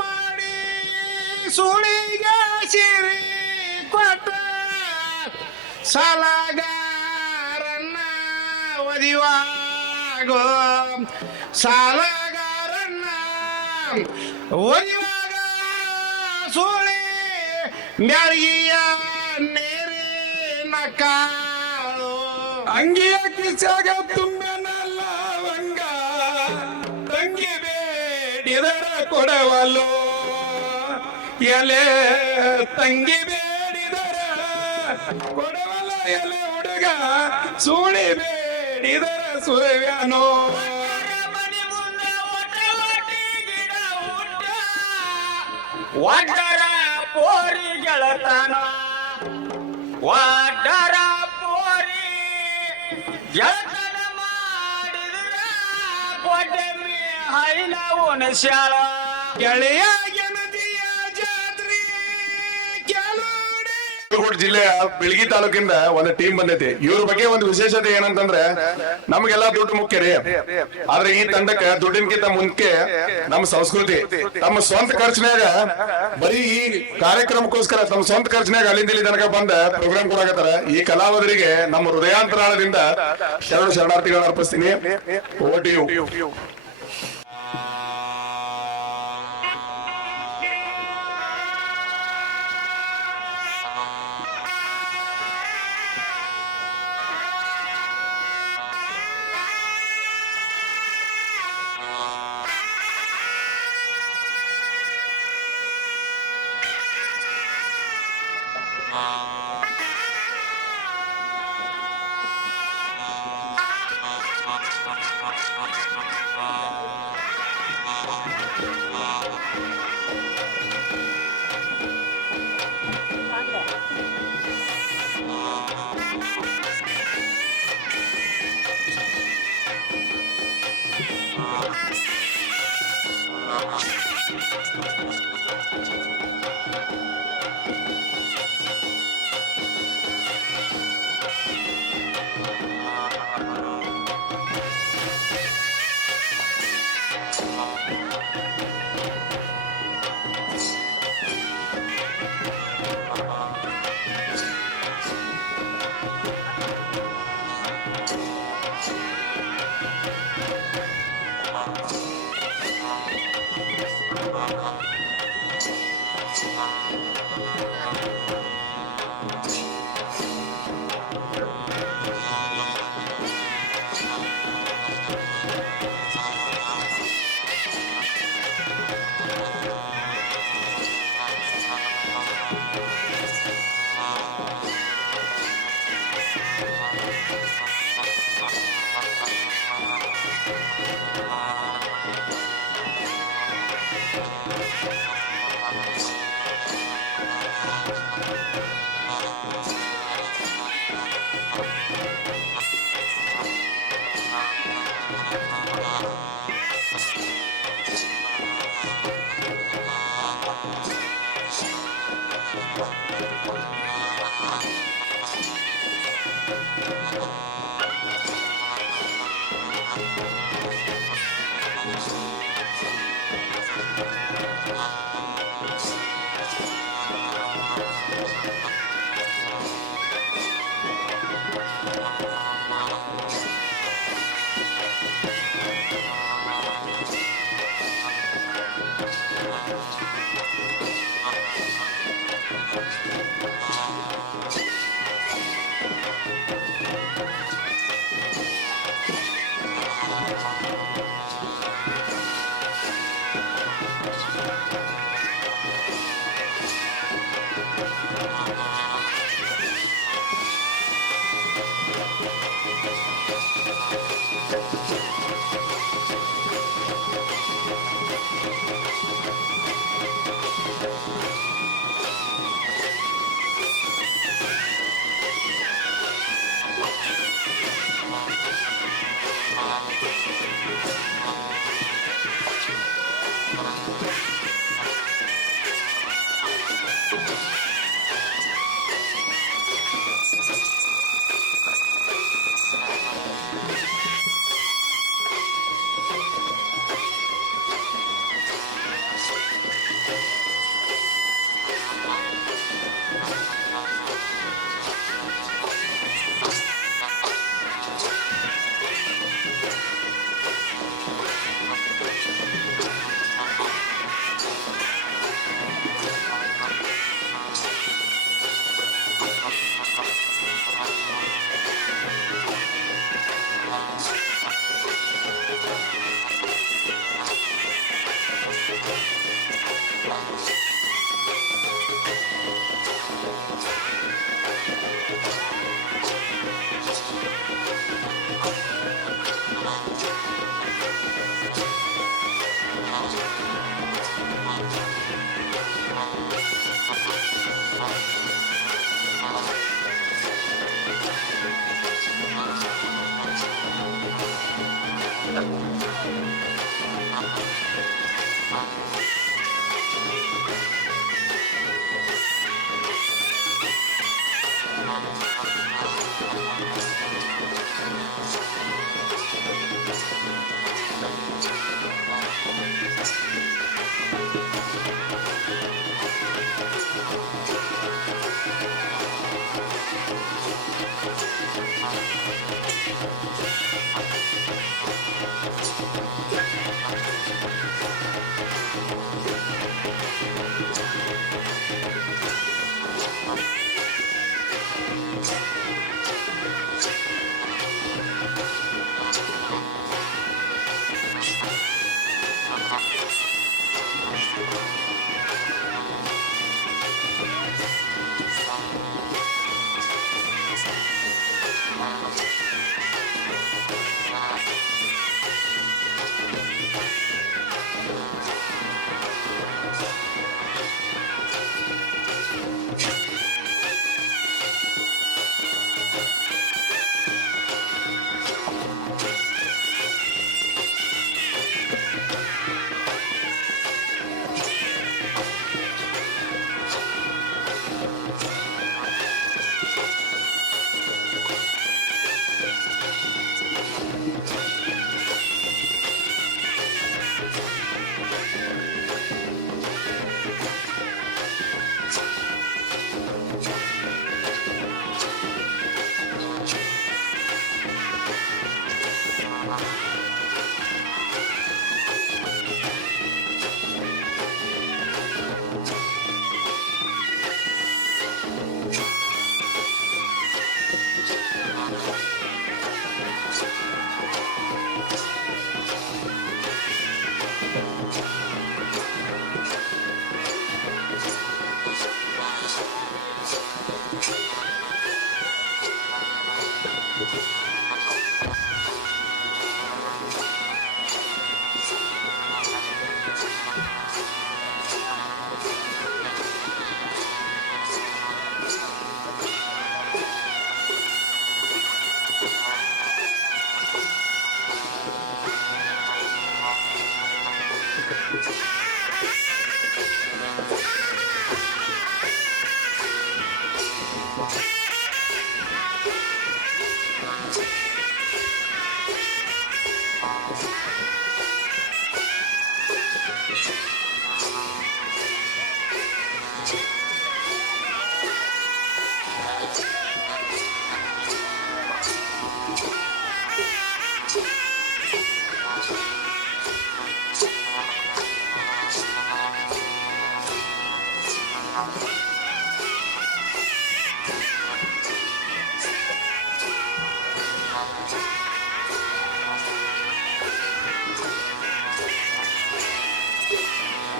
ಮಾಡಿ ಸುಳಿಗೆ ಸಿರಿ ಕೊಟ್ಟ ಸಾಲಗಾರನ್ನ ಒದಿವಾಗೋ ಸಾಲಗಾರನ್ನ ಒದಿವಾಗ ಸುಳಿ ಮ್ಯಾಳಿಗೆಯ ಕಾಳು ಅಂಗಿಯ ಕಿಸಾಗ ತುಂಬನಲ್ಲ ಲವಂಗ ತಂಗಿ ಬೇಡಿದರ ಕೊಡವಲ್ಲೋ ಎಲೆ ತಂಗಿ ಬೇಡಿದರ ಕೊಡವಲ್ಲ ಎಲೆ ಹುಡುಗ ಸೂಳಿ ಬೇಡಿದರ ಸುರವ್ಯಾನೋ ಒಡ್ಡರ ಪೋರಿ ಗೆಳತನ ಒಡ್ಡರ ಪೋರಿ ಗೆಳತನ ಮಾಡಿದ್ರ ಕೊಡ್ಡೆಮ್ಮಿ ಹೈನ ಉಣಸ್ಯಾಳ ಗೆಳೆಯ ಗೆನದಿಯ ಜಾತ್ರಿ ಕೆಲೋಡಿ ಬಾಗಲಕೋಟೆ ಜಿಲ್ಲೆಯ ಬೆಳಗಿ ತಾಲೂಕಿಂದ ಒಂದು ಟೀಮ್ ಬಂದೈತಿ. ಇವ್ರ ಬಗ್ಗೆ ಒಂದು ವಿಶೇಷತೆ ಏನಂತಂದ್ರೆ ನಮ್ಗೆಲ್ಲ ದುಡ್ಡು ಮುಖ್ಯ ರೀ, ಆದ್ರೆ ಈ ತಂಡಕ್ಕೆ ದುಡ್ಡಿನಕ್ಕಿಂತ ಮುಂಚೆ ನಮ್ಮ ಸಂಸ್ಕೃತಿ ತಮ್ಮ ಸ್ವಂತ ಖರ್ಚಿನಾಗ ಬರೀ ಈ ಕಾರ್ಯಕ್ರಮಕ್ಕೋಸ್ಕರ ತಮ್ಮ ಸ್ವಂತ ಖರ್ಚಿನಾಗ ಅಲ್ಲಿಂದ ಇಲ್ಲಿ ತನಕ ಬಂದ ಪ್ರೋಗ್ರಾಮ್ ಕೊಡಾಕತ್ತಾರ. ಈ ಕಲಾವಿದರಿಗೆ ನಮ್ಮ ಹೃದಯಾಂತರಾಳದಿಂದ ಶರಣಾರ್ಥಿಗಳನ್ನ ಅರ್ಪಿಸ್ತೀನಿ. Over to you.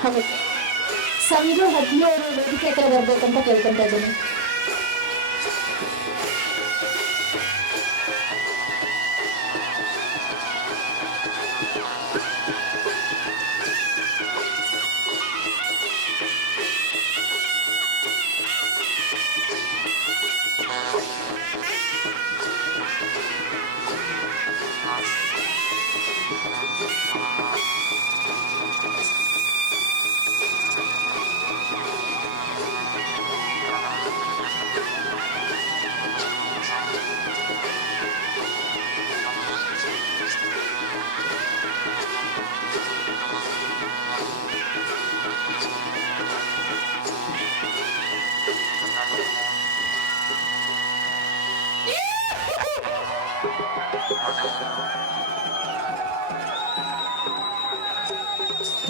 ಹೌದು. ಸಂಜು ಹದ್ನಿ ಅವರು ವೇದಿಕೆ ಹತ್ರ ಬರ್ಬೇಕಂತ ಕೇಳ್ಕೊಂತ ಇದ್ದೀನಿ.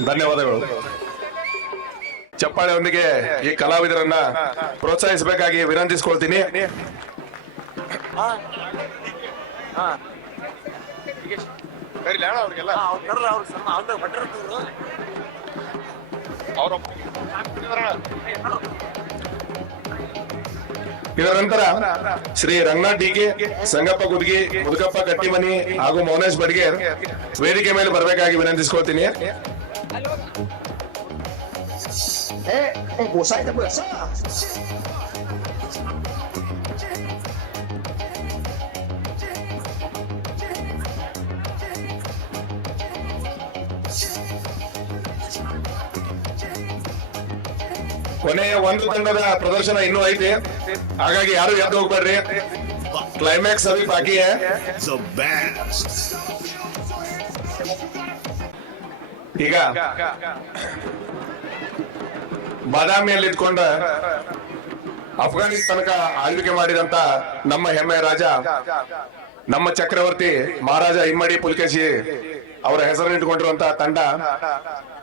ಧನ್ಯವಾದಗಳು. ಚಪ್ಪಾಳೆಯೊಂದಿಗೆ ಈ ಕಲಾವಿದರನ್ನ ಪ್ರೋತ್ಸಾಹಿಸಬೇಕಾಗಿ ವಿನಂತಿಸಿಕೊಳ್ತೀನಿ. ಇದರ ನಂತರ ಶ್ರೀ ರಂಗನಾಥ್ ಡಿಕೆ, ಸಂಗಪ್ಪ ಗುದ್ಗಿ, ಮುದುಕಪ್ಪ ಕಟ್ಟಿಮನಿ ಹಾಗೂ ಮೌನೇಶ್ ಬಡ್ಗೇರ್ ವೇದಿಕೆ ಮೇಲೆ ಬರಬೇಕಾಗಿ ವಿನಂತಿಸಿಕೊಳ್ತೀನಿ. ಕೊನೆಯ ಒಂದು ತಂಡದ ಪ್ರದರ್ಶನ ಇನ್ನೂ ಐತೆ. ಹಾಗಾಗಿ ಯಾರು ಎದ್ದು ಹೋಗ್ಬೇಡ್ರಿ, ಕ್ಲೈಮ್ಯಾಕ್ಸ್ ಅಭಿ ಬಾಕಿ ಹೈ. ಈಗ ಬಾದಾಮಿಯಲ್ಲಿ ಇದ್ಕೊಂಡ ಅಫ್ಘಾನಿಸ್ತಾನಕ ಆಳ್ವಿಕೆ ಮಾಡಿದಂತ ನಮ್ಮ ಹೆಮ್ಮೆಯ ರಾಜ, ನಮ್ಮ ಚಕ್ರವರ್ತಿ ಮಹಾರಾಜ ಇಮ್ಮಡಿ ಪುಲಕೇಶಿ ಅವರ ಹೆಸರನ್ನು ಇಟ್ಕೊಂಡಿರುವಂತಹ ತಂಡ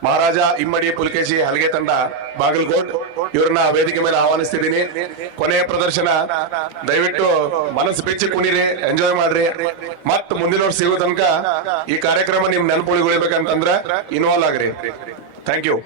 ಮಹಾರಾಜ ಇಮ್ಮಡಿ ಪುಲಕೇಶಿ ಹಲ್ಗೆ ತಂಡ ಬಾಗಲಕೋಟ್, ಇವ್ರನ್ನ ವೇದಿಕೆ ಮೇಲೆ ಆಹ್ವಾನಿಸ್ತಿದ್ದೀನಿ. ಕೊನೆಯ ಪ್ರದರ್ಶನ, ದಯವಿಟ್ಟು ಮನಸ್ಸು ಬೆಚ್ಚಿ ಕುಣಿರಿ, ಎಂಜಾಯ್ ಮಾಡ್ರಿ. ಮತ್ ಮುಂದಿನ ವರ್ಷ ಸಿಗೋ ತನಕ ಈ ಕಾರ್ಯಕ್ರಮ ನಿಮ್ ನೆನಪುಳಿಗೊಳಿಬೇಕಂತಂದ್ರ ಇನ್ವಾಲ್ವ್ ಆಗ್ರಿ. Thank you.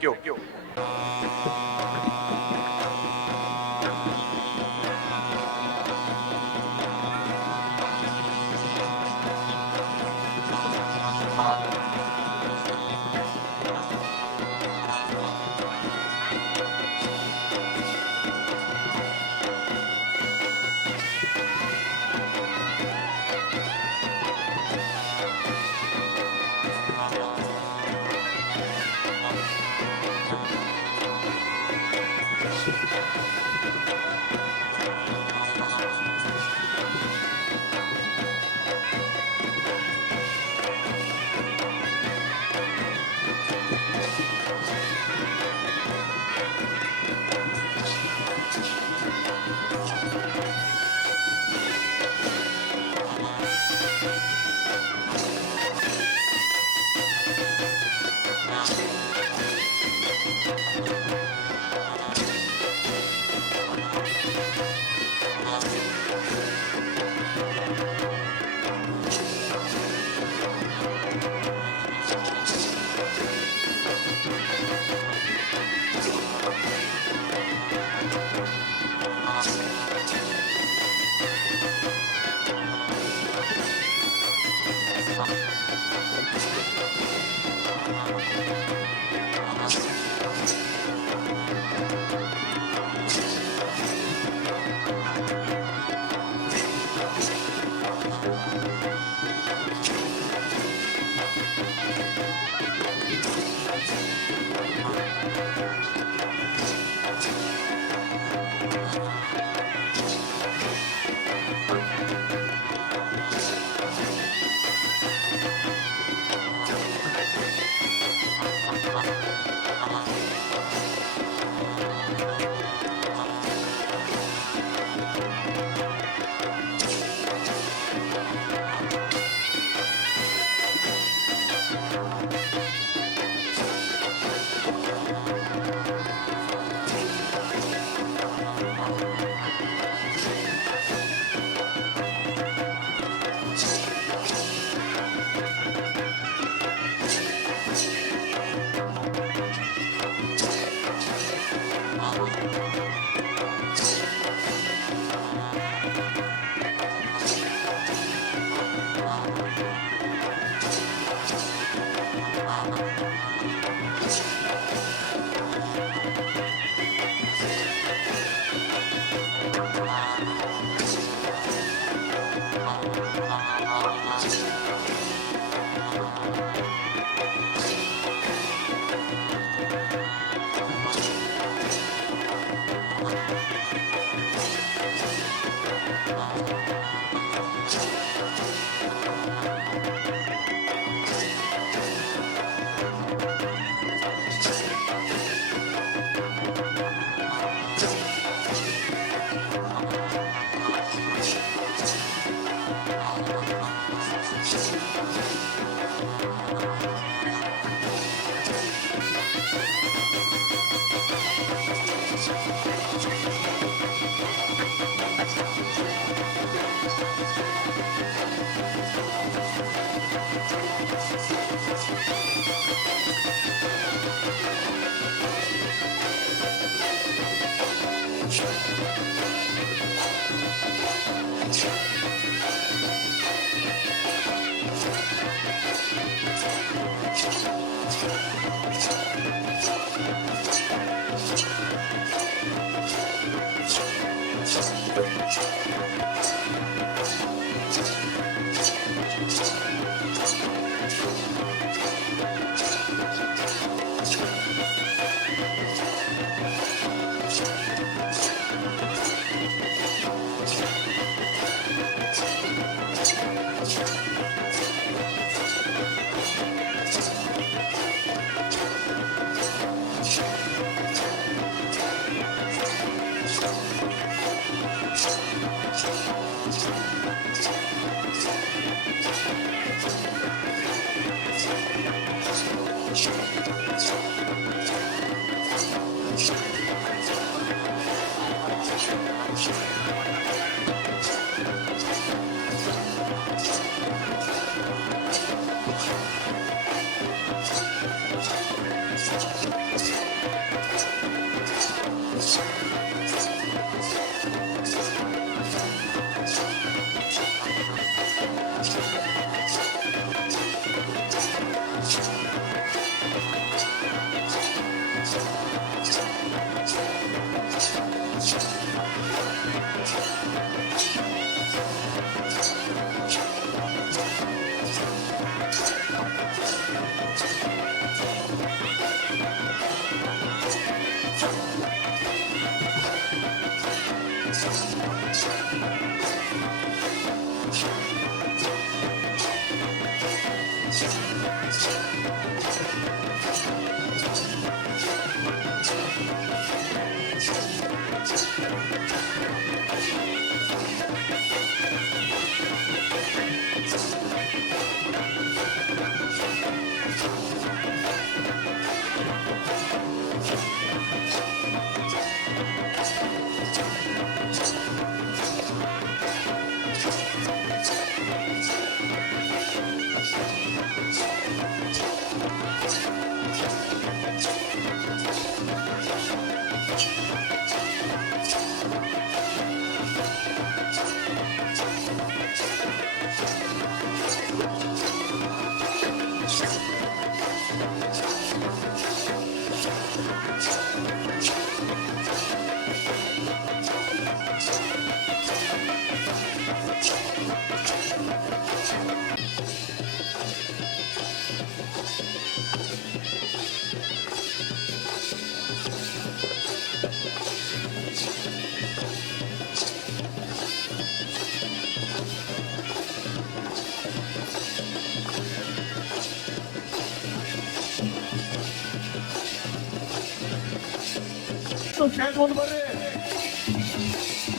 ಕೇಳ್ಕೊಂಡು ಬರ್ರಿ,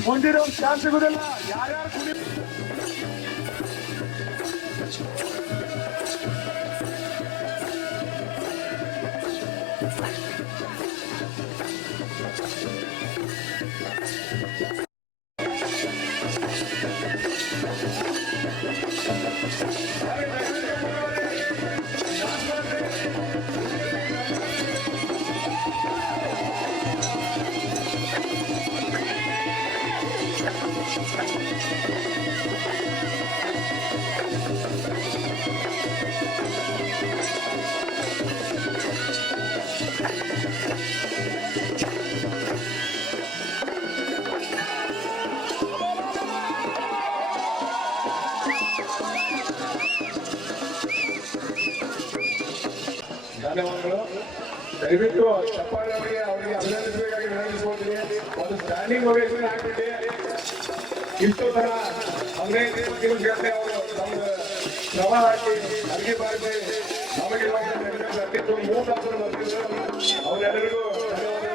ಮುಂದಿರೋ ಚಾನ್ಸ್ ಸಿಗುದಿಲ್ಲ. ಯಾರ್ಯಾರು ಕುಡಿ ಧನ್ಯವಾದಗಳು. ದಯವಿಟ್ಟು ಚಪ್ಪಾಳೆ ಅವರಿಗೆ ಅಭಿನಂದಿಸಬೇಕಾಗಿ ವಿನಂತಿಸಿಕೊಳ್ತೀನಿ. ಒಂದು ಸ್ಟ್ಯಾಂಡಿಂಗ್ ಓವೇಷನ್ ಹಾಕ್ಬಿಟ್ಟು ಇಷ್ಟು ತರ ಅಂಗಡಿ ಅವರು ನಮ್ಗೆ ಶ್ರಮ ಹಾಕಿ ಅಡಿಗೆ ಬಾರಿಸಿ ನಮಗೆ ಅತ್ಯಂತ 3 ತಾಸು ಬರ್ತಿದ್ರು. ಅವರೆಲ್ಲರಿಗೂ ಧನ್ಯವಾದಗಳು.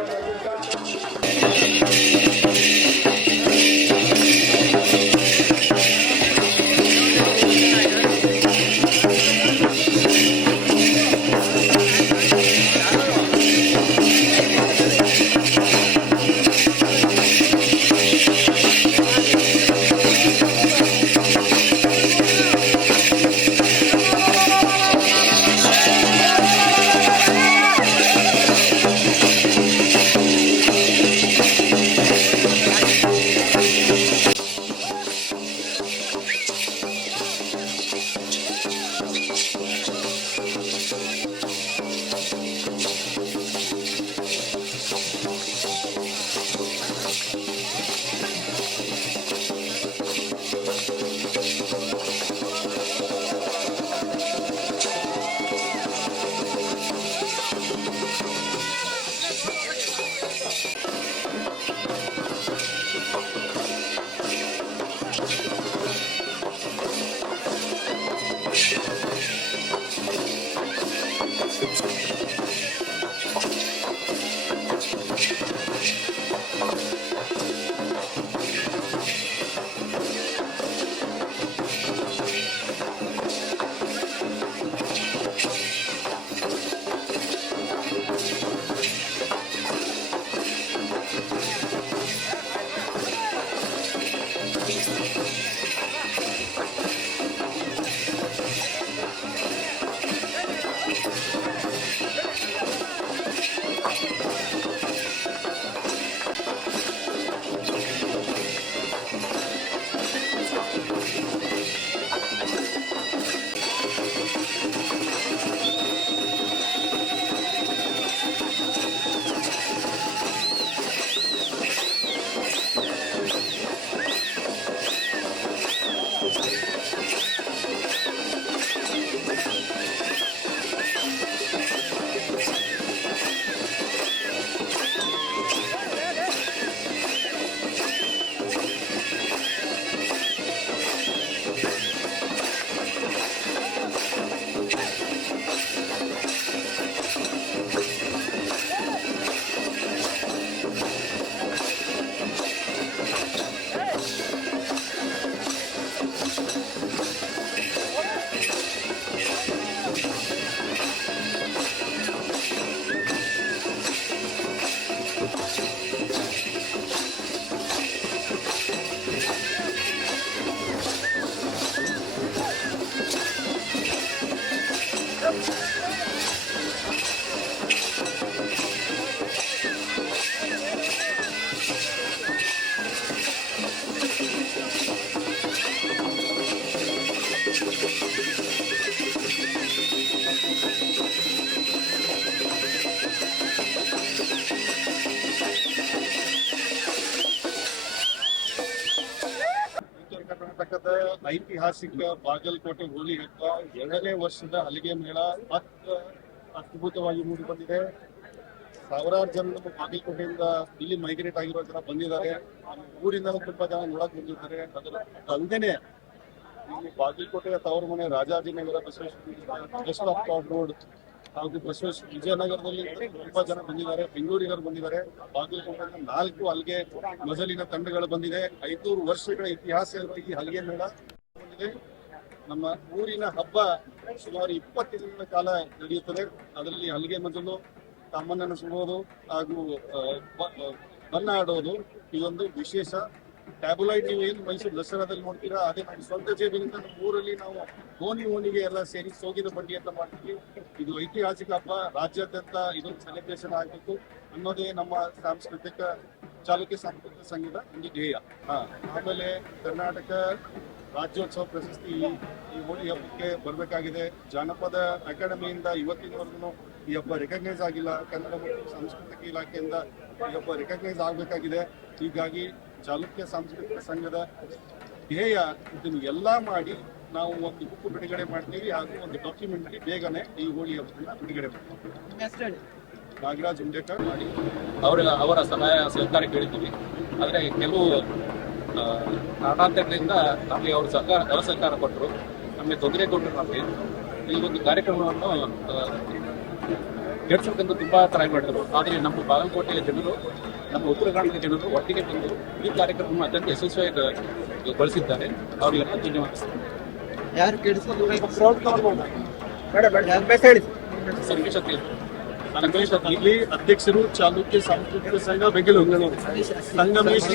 ಉತ್ತರ ಕರ್ನಾಟಕದ ಐತಿಹಾಸಿಕ ಬಾಗಲಕೋಟೆ ಹೋಳಿ ಹಬ್ಬ 2ನೇ ವರ್ಷದ ಹಲಿಗೆ ಮೇಳ ಅದ್ಭುತವಾಗಿ ಮೂಡಿ ಬಂದಿದೆ. ಸಾವಿರಾರು ಜನ ನಮ್ಮ ಬಾಗಲಕೋಟೆಯಿಂದ ಇಲ್ಲಿ ಮೈಗ್ರೇಟ್ ಆಗಿರೋ ಜನ ಬಂದಿದ್ದಾರೆ. ಊರಿಂದ ತುಂಬಾ ಜನ ನೋಡಕ್ ಬಂದಿದ್ದಾರೆ. ಅದರ ಅಲ್ಲದೇನೆ ಇಲ್ಲಿ ಬಾಗಲಕೋಟೆಯ ತವರು ಮನೆ ರಾಜಾಜಿನಗರ ಬಸವೇಶ್ವರ ರೋಡ್ ಹಾಗೂ ಬಸವೇಶ್ವರ ವಿಜಯನಗರದಲ್ಲಿ ತುಂಬಾ ಜನ ಬಂದಿದ್ದಾರೆ. ಬೆಂಗಳೂರಿಗರು ಬಂದಿದ್ದಾರೆ. ಬಾಗಲಕೋಟೆಯಿಂದ 4 ಹಲ್ಗೆ ಮಜಲಿನ ತಂಡಗಳು ಬಂದಿದೆ. 500 ವರ್ಷಗಳ ಇತಿಹಾಸ ಈ ಹಲ್ಗೆ ಮೇಳ ಬಂದಿದೆ. ನಮ್ಮ ಊರಿನ ಹಬ್ಬ ಸುಮಾರು 20 ದಿನಗಳ ಕಾಲ ನಡೆಯುತ್ತದೆ. ಅದರಲ್ಲಿ ಹಲ್ಗೆ ಮಜಲು, ತಮ್ಮನನ್ನು ಸುಡೋದು ಹಾಗೂ ಬಣ್ಣ ಆಡೋದು ಇದೊಂದು ವಿಶೇಷ. ಟ್ಯಾಬ್ಲಾಯ್ಡ್ ನೀವು ಏನು ಮೈಸೂರು ದಸರಾದಲ್ಲಿ ನೋಡ್ತೀರಾ, ಅದೇ ನಮ್ಮ ಸ್ವಂತ ಜೇಬಿನಿಂದ ನಮ್ಮ ಊರಲ್ಲಿ ನಾವು ಓಣಿಗೆ ಎಲ್ಲ ಸೇರಿ ಸೋಗಿದ ಬಂಡಿ ಅಂತ ಮಾಡ್ತೀವಿ. ಇದು ಐತಿಹಾಸಿಕ ಹಬ್ಬ. ರಾಜ್ಯಾದ್ಯಂತ ಇದೊಂದು ಸೆಲೆಬ್ರೇಷನ್ ಆಗಬೇಕು ಅನ್ನೋದೇ ನಮ್ಮ ಚಾಲುಕ್ಯ ಸಾಂಸ್ಕೃತಿಕ ಸಂಘದ ಒಂದು ಧ್ಯೇಯ. ಆಮೇಲೆ ಕರ್ನಾಟಕ ರಾಜ್ಯೋತ್ಸವ ಪ್ರಶಸ್ತಿ ಈ ಹೋಳಿ ಹಬ್ಬಕ್ಕೆ ಬರಬೇಕಾಗಿದೆ. ಜಾನಪದ ಅಕಾಡೆಮಿಯಿಂದ ಇವತ್ತಿನವರೆಗೂ ಈ ಹಬ್ಬ ರೆಕಗ್ನೈಸ್ ಆಗಿಲ್ಲ. ಕನ್ನಡ ಮತ್ತು ಸಾಂಸ್ಕೃತಿಕ ಇಲಾಖೆಯಿಂದ ಈ ಹಬ್ಬ ರೆಕಗ್ನೈಸ್ ಆಗಬೇಕಾಗಿದೆ. ಹೀಗಾಗಿ ಚಾಲುಕ್ಯ ಸಾಂಸ್ಕೃತಿಕ ಸಂಘದ ಧ್ಯೇಯ ಇದನ್ನು ಎಲ್ಲ ಮಾಡಿ ನಾವು ಒಂದು ಬುಕ್ ಬಿಡುಗಡೆ ಮಾಡ್ತೀವಿ ಹಾಗೂ ಒಂದು ಡಾಕ್ಯುಮೆಂಟರಿ ಬೇಗನೆ ಈ ಹೋಳಿ ಹಬ್ಬದಿಂದ ಬಿಡುಗಡೆ ಮಾಡ್ತೀವಿ. ನಾಗರಾಜ್ ಹುಂಡೇಕರ್ ಮಾಡಿ ಅವರ ಸಹಾಯ ಸಹಕಾರ ಕೇಳಿದ್ದೀವಿ. ಆದರೆ ಕೆಲವು ಕಾರಣಾಂತರಗಳಿಂದ ನಮಗೆ ಅವರು ಸಹಕಾರ ಕೊಟ್ಟರು, ನಮಗೆ ತೊಂದರೆ ಕೊಟ್ಟರು. ನಮಗೆ ಈ ಒಂದು ಕಾರ್ಯಕ್ರಮವನ್ನು ಕೆಡಿಸಬೇಕಂತ ತುಂಬಾ ಟ್ರೈ ಮಾಡಿದರು. ಆದರೆ ನಮ್ಮ ಬಾಗಲಕೋಟೆಯ ಜನರು, ನಮ್ಮ ಉತ್ತರ ಕನ್ನಡದ ಜನರು ಒಟ್ಟಿಗೆ ಬಂದು ಈ ಕಾರ್ಯಕ್ರಮವನ್ನು ಅತ್ಯಂತ ಯಶಸ್ವಿಯಾಗಿ ಬಳಸಿದ್ದಾರೆ. ಅವರಿಗೆಲ್ಲ ಧನ್ಯವಾದ. ಇಲ್ಲಿ ಅಧ್ಯಕ್ಷರು ಚಾಲುಕ್ಯ ಸಾಂಸ್ಕೃತಿಕ ಸಂಘ ಬೆಂಗಳೂರು, ಸಂಗಮೇಶ್